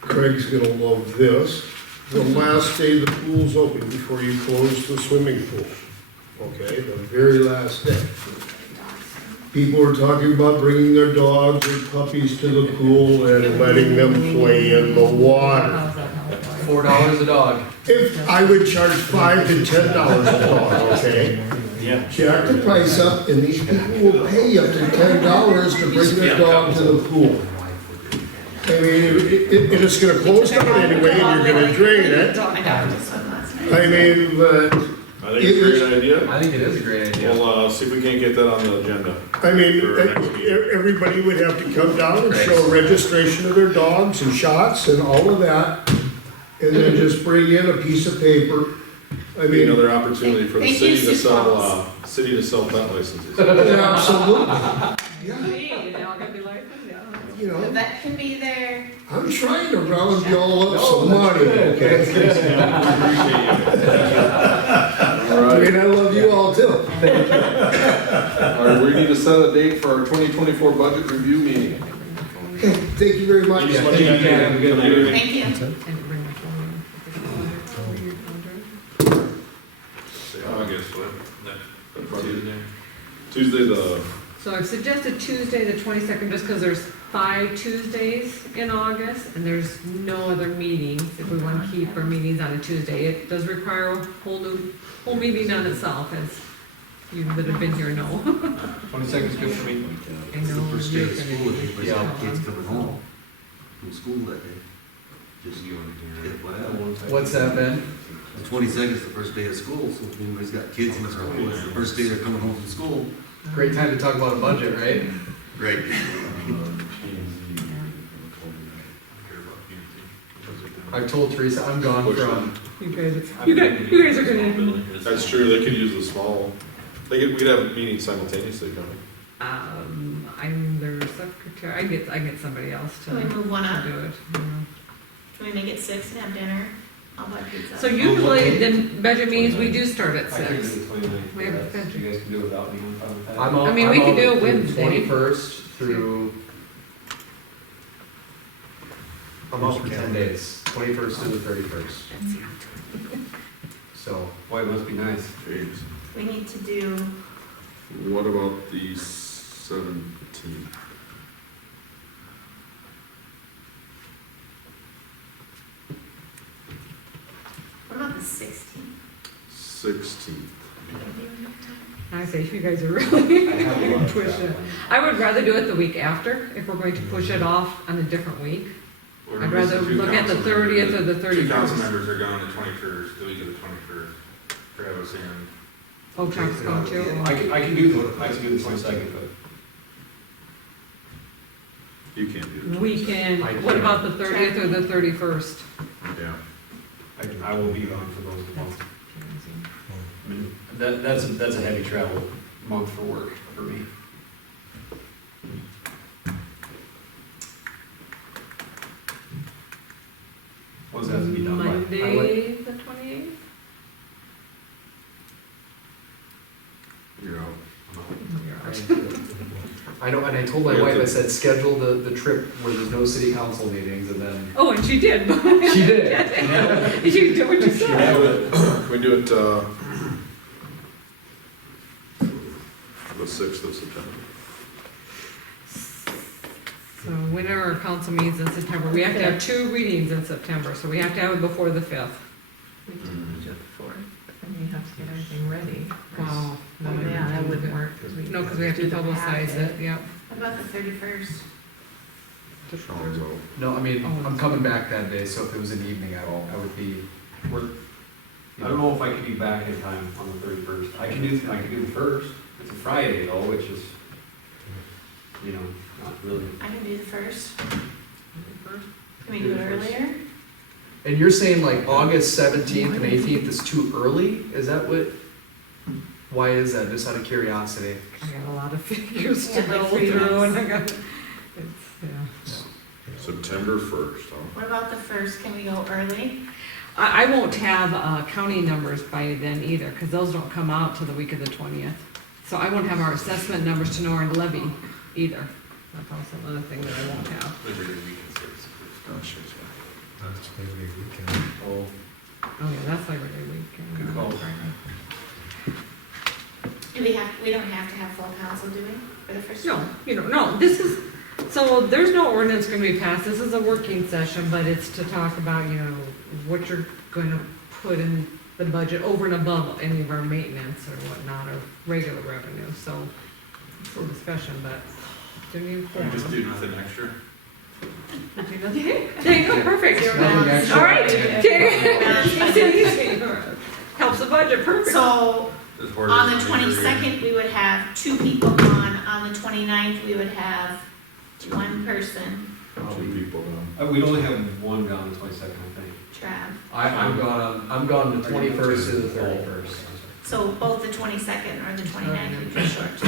Craig's gonna love this. The last day the pool's open before you close the swimming pool. Okay, the very last day. People are talking about bringing their dogs and puppies to the pool and letting them play in the water. How's that help? $4 a dog. If I would charge $5 to $10 a dog, okay? Yeah. Jack the price up, and these people will pay up to $10 to bring their dog to the pool. I mean, and it's gonna close down anyway, and you're gonna drain it. My dog just went last night. I mean, but, I think it's a great idea. I think it is a great idea. We'll, see if we can't get that on the agenda. I mean, For next meeting. everybody would have to come down and show registration of their dogs and shots and all of that, and then just bring in a piece of paper. I Be mean, another opportunity for the Thank city you, to Sioux Falls. sell pet licenses. absolutely. Yeah, Hey, they all gotta be licensed, yeah. you The know, vet can be there. I'm trying to round y'all up some money, okay? All I right, mean, I love you all too. all right, we need to set a date for our 2024 budget review meeting. Okay, thank you very much. Just let you guys know. Have a good night. Thank you. And bring my phone in. August, what? Tuesday the, So I've suggested Tuesday, the 22nd, just because there's 5 Tuesdays in August, and there's no other meetings, if we want to keep our meetings on a Tuesday. It does require a whole meeting on itself, as you that have been here know. 22nd is good for me. I It's the know first day you're of gonna school, be- everybody's got kids coming home from school that day. Just, well, What's that, Ben? the 22nd is the first day of school, so if anybody's got kids in school, it's the first day they're coming home from school. Great time to talk about a budget, right? Great. I've told Teresa I'm gone from, You guys are gonna. that's true, they could use the small, we could have meetings simultaneously coming. I'm their secretary. I get somebody else to Can we move one up? do it. Yeah. Can we make it 6 and have dinner? I'll buy pizza. So usually the budget meetings, we do start at I could do 6. the 29th. We have a If schedule. you guys can do it without me, I'm fine with that. I'm out. I mean, we I'm could out do it the Wednesday. 21st through, I'm out for 10 days, 21st to the 31st. So, Boy, it must be nice. Jeez. We need to do, What about the 17th? what about the 16th? 16th. I say, you guys are really I have a lot of push it. traveling. I would rather do it the week after, if we're going to push it off on a different week. We're I'd rather missing two look at the council 30th or members. the Two council 31st. members are gone the 21st, the week of the 21st. Travis and. Oh, Chuck's gone too. I can do the 22nd, but You can't do it. We can, I what can. about the 30th or the 31st? Yeah. I will be gone for those months. I mean, that's a heavy travel month for work for me. What does that have to be done by? Monday, the 28th? You're out. You're out. I know, and I told my wife, I said, schedule the trip where there's no city council meetings, and then Oh, and she did. she did. She did what you Can said. we do it, the 6th of September? when are our council meetings in September? We have to have 2 readings in September, so we have to have it before the 5th. We can budget before, but then you have to get everything ready. Wow. Oh, yeah, that wouldn't work, because we. No, because we have to do the publicize packet. it, yep. What about the 31st? Sean's out. No, I mean, Oh. I'm coming back that day, so if it was an evening, I would be, I don't know if I could be back in time on the 31st. I can do the first. It's a Friday though, which is, you know, not really. I can do the 1st. Can we do it earlier? and you're saying like August 17th and 18th is too early? Is that what, why is that, just out of curiosity? I got a lot of figures to Yeah, like go 3 through, and I months. got, it's, yeah. September 1st, huh? What about the 1st? Can we go early? I won't have county numbers by then either, because those don't come out till the week of the 20th. So I won't have our assessment numbers to know our levy either. That's also another thing that I won't have. That's Labor Day weekend. Oh, Oh, yeah, that's Labor Day weekend. Good call. We don't have to have full council, do we, for the first? No, no, this is, so there's no ordinance gonna be passed, this is a working session, but it's to talk about, what you're gonna put in the budget over and above any of our maintenance or whatnot, or regular revenue, so, for discussion, but, do you? do nothing extra? There you go, perfect. Nothing extra. All right, helps the budget, perfect. So, on the 22nd, we would have 2 people gone. On the 29th, we would have 1 person, 2 people gone. we'd only have one gone the 22nd, I think. Trav. I'm gone the 21st to the 31st. So both the 22nd or the 29th, we just short 2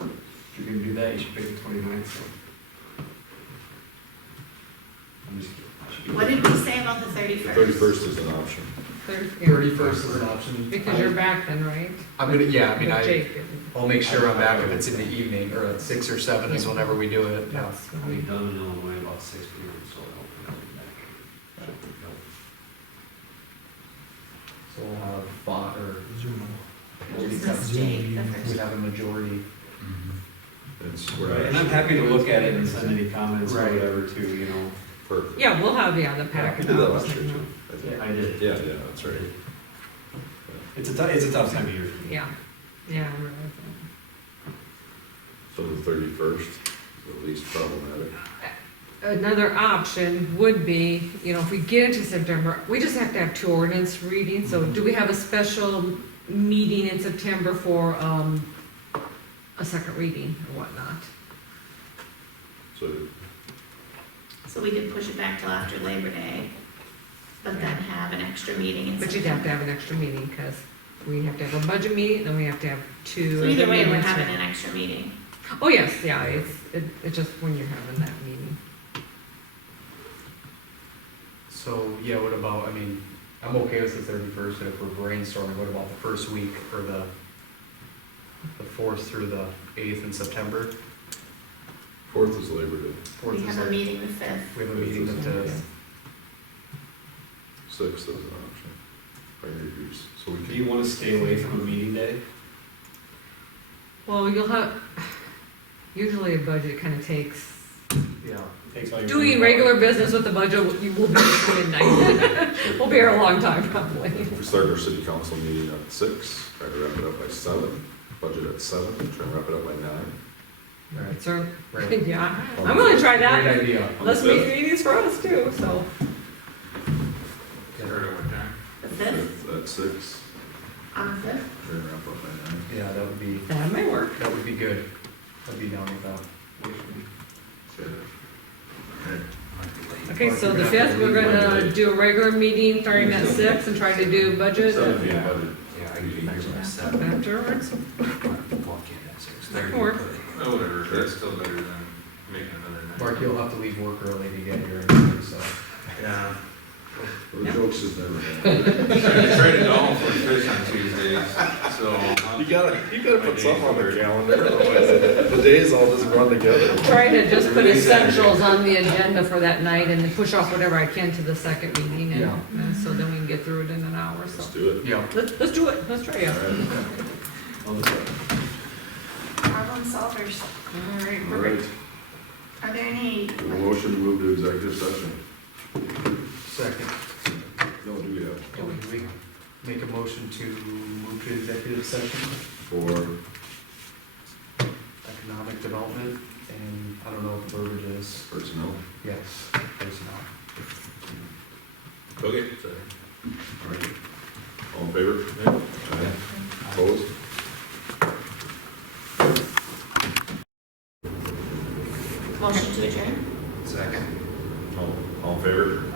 If you're gonna do that, you should pick the 29th, so. I'm just kidding. What did we say about the 31st? 31st is an option. 31st is an option. Because you're back then, right? I'm gonna, yeah, I mean, With Jake. I'll make sure I'm back if it's in the evening, or at 6 or 7 is whenever we do it, yeah. I'll be done in Illinois about 6 p.m., so I'll be back. So we'll have five, or Zoom. we'll Just have, miss Jake the we first. have a majority. It's Right, and I'm happy to look at it and send any comments or Right. whatever too, Perfect. Yeah, we'll have, the We packet. did that last year too. I think. I did. Yeah, that's right. It's a tough time of year for me. Yeah, I realize that. So the 31st is the least problematic. Another option would be, if we get into September, we just have to have 2 ordinance readings, so do we have a special meeting in September for, a second reading or whatnot? So So we could push it back till after Labor Day, but then have an extra meeting in But you'd have to September. have an extra meeting, because we have to have a budget meeting, then we have to have 2. So either way, we're meetings. having an extra meeting. Oh, yes, yeah, it's just when you're having that meeting. So, yeah, what about, I'm okay with the 31st, and if we're brainstorming, what about the first week, or the 4th through the 8th in September? 4th is Labor Day. 4th We is have a like- meeting the 5th. We have a meeting the 5th. 6th is an option. By degrees. So we Do can. you want to stay away from a meeting day? Well, usually a budget kind of takes, Yeah. Takes all your. doing regular business with the budget, you will be at midnight. We'll be here a long time, probably. We start our city council meeting at 6, try to wrap it up by 7, budget at 7, try to wrap it up by 9. Right. So, Right. yeah, I'm gonna try Great that. idea. Let's make meetings for us too, so. The 5th, At 6, on the 5th. try to wrap up by 9. Yeah, that would be, That might work. that would be good. I'd be down with that. Okay, so the 5th, we're gonna do a regular meeting starting at 6 and try to do budget afterwards. That can work. Oh, whatever, that's still better than making another night. Mark, you'll have to leave work early to get here, anyway, so. Yeah. The jokes is never done. I try to golf or fish on Tuesdays, so. You gotta put something on the calendar, otherwise the days all just run together. Try to just put essentials on the agenda for that night and then push off whatever I can to the second meeting, Yeah. and so then we can get through it in an hour, Let's so. do it. Yeah. Let's do it, let's try it. Problem solvers. All right, All right, perfect. Are there any, a motion to move to executive session. Second. No, do we have? Can we make a motion to move to executive session? For, Economic development, and I don't know what the verbiage is. personnel? Yes, personnel. Okay. All right. All in favor? Aye. Opposed? motion to adjourn? All in favor?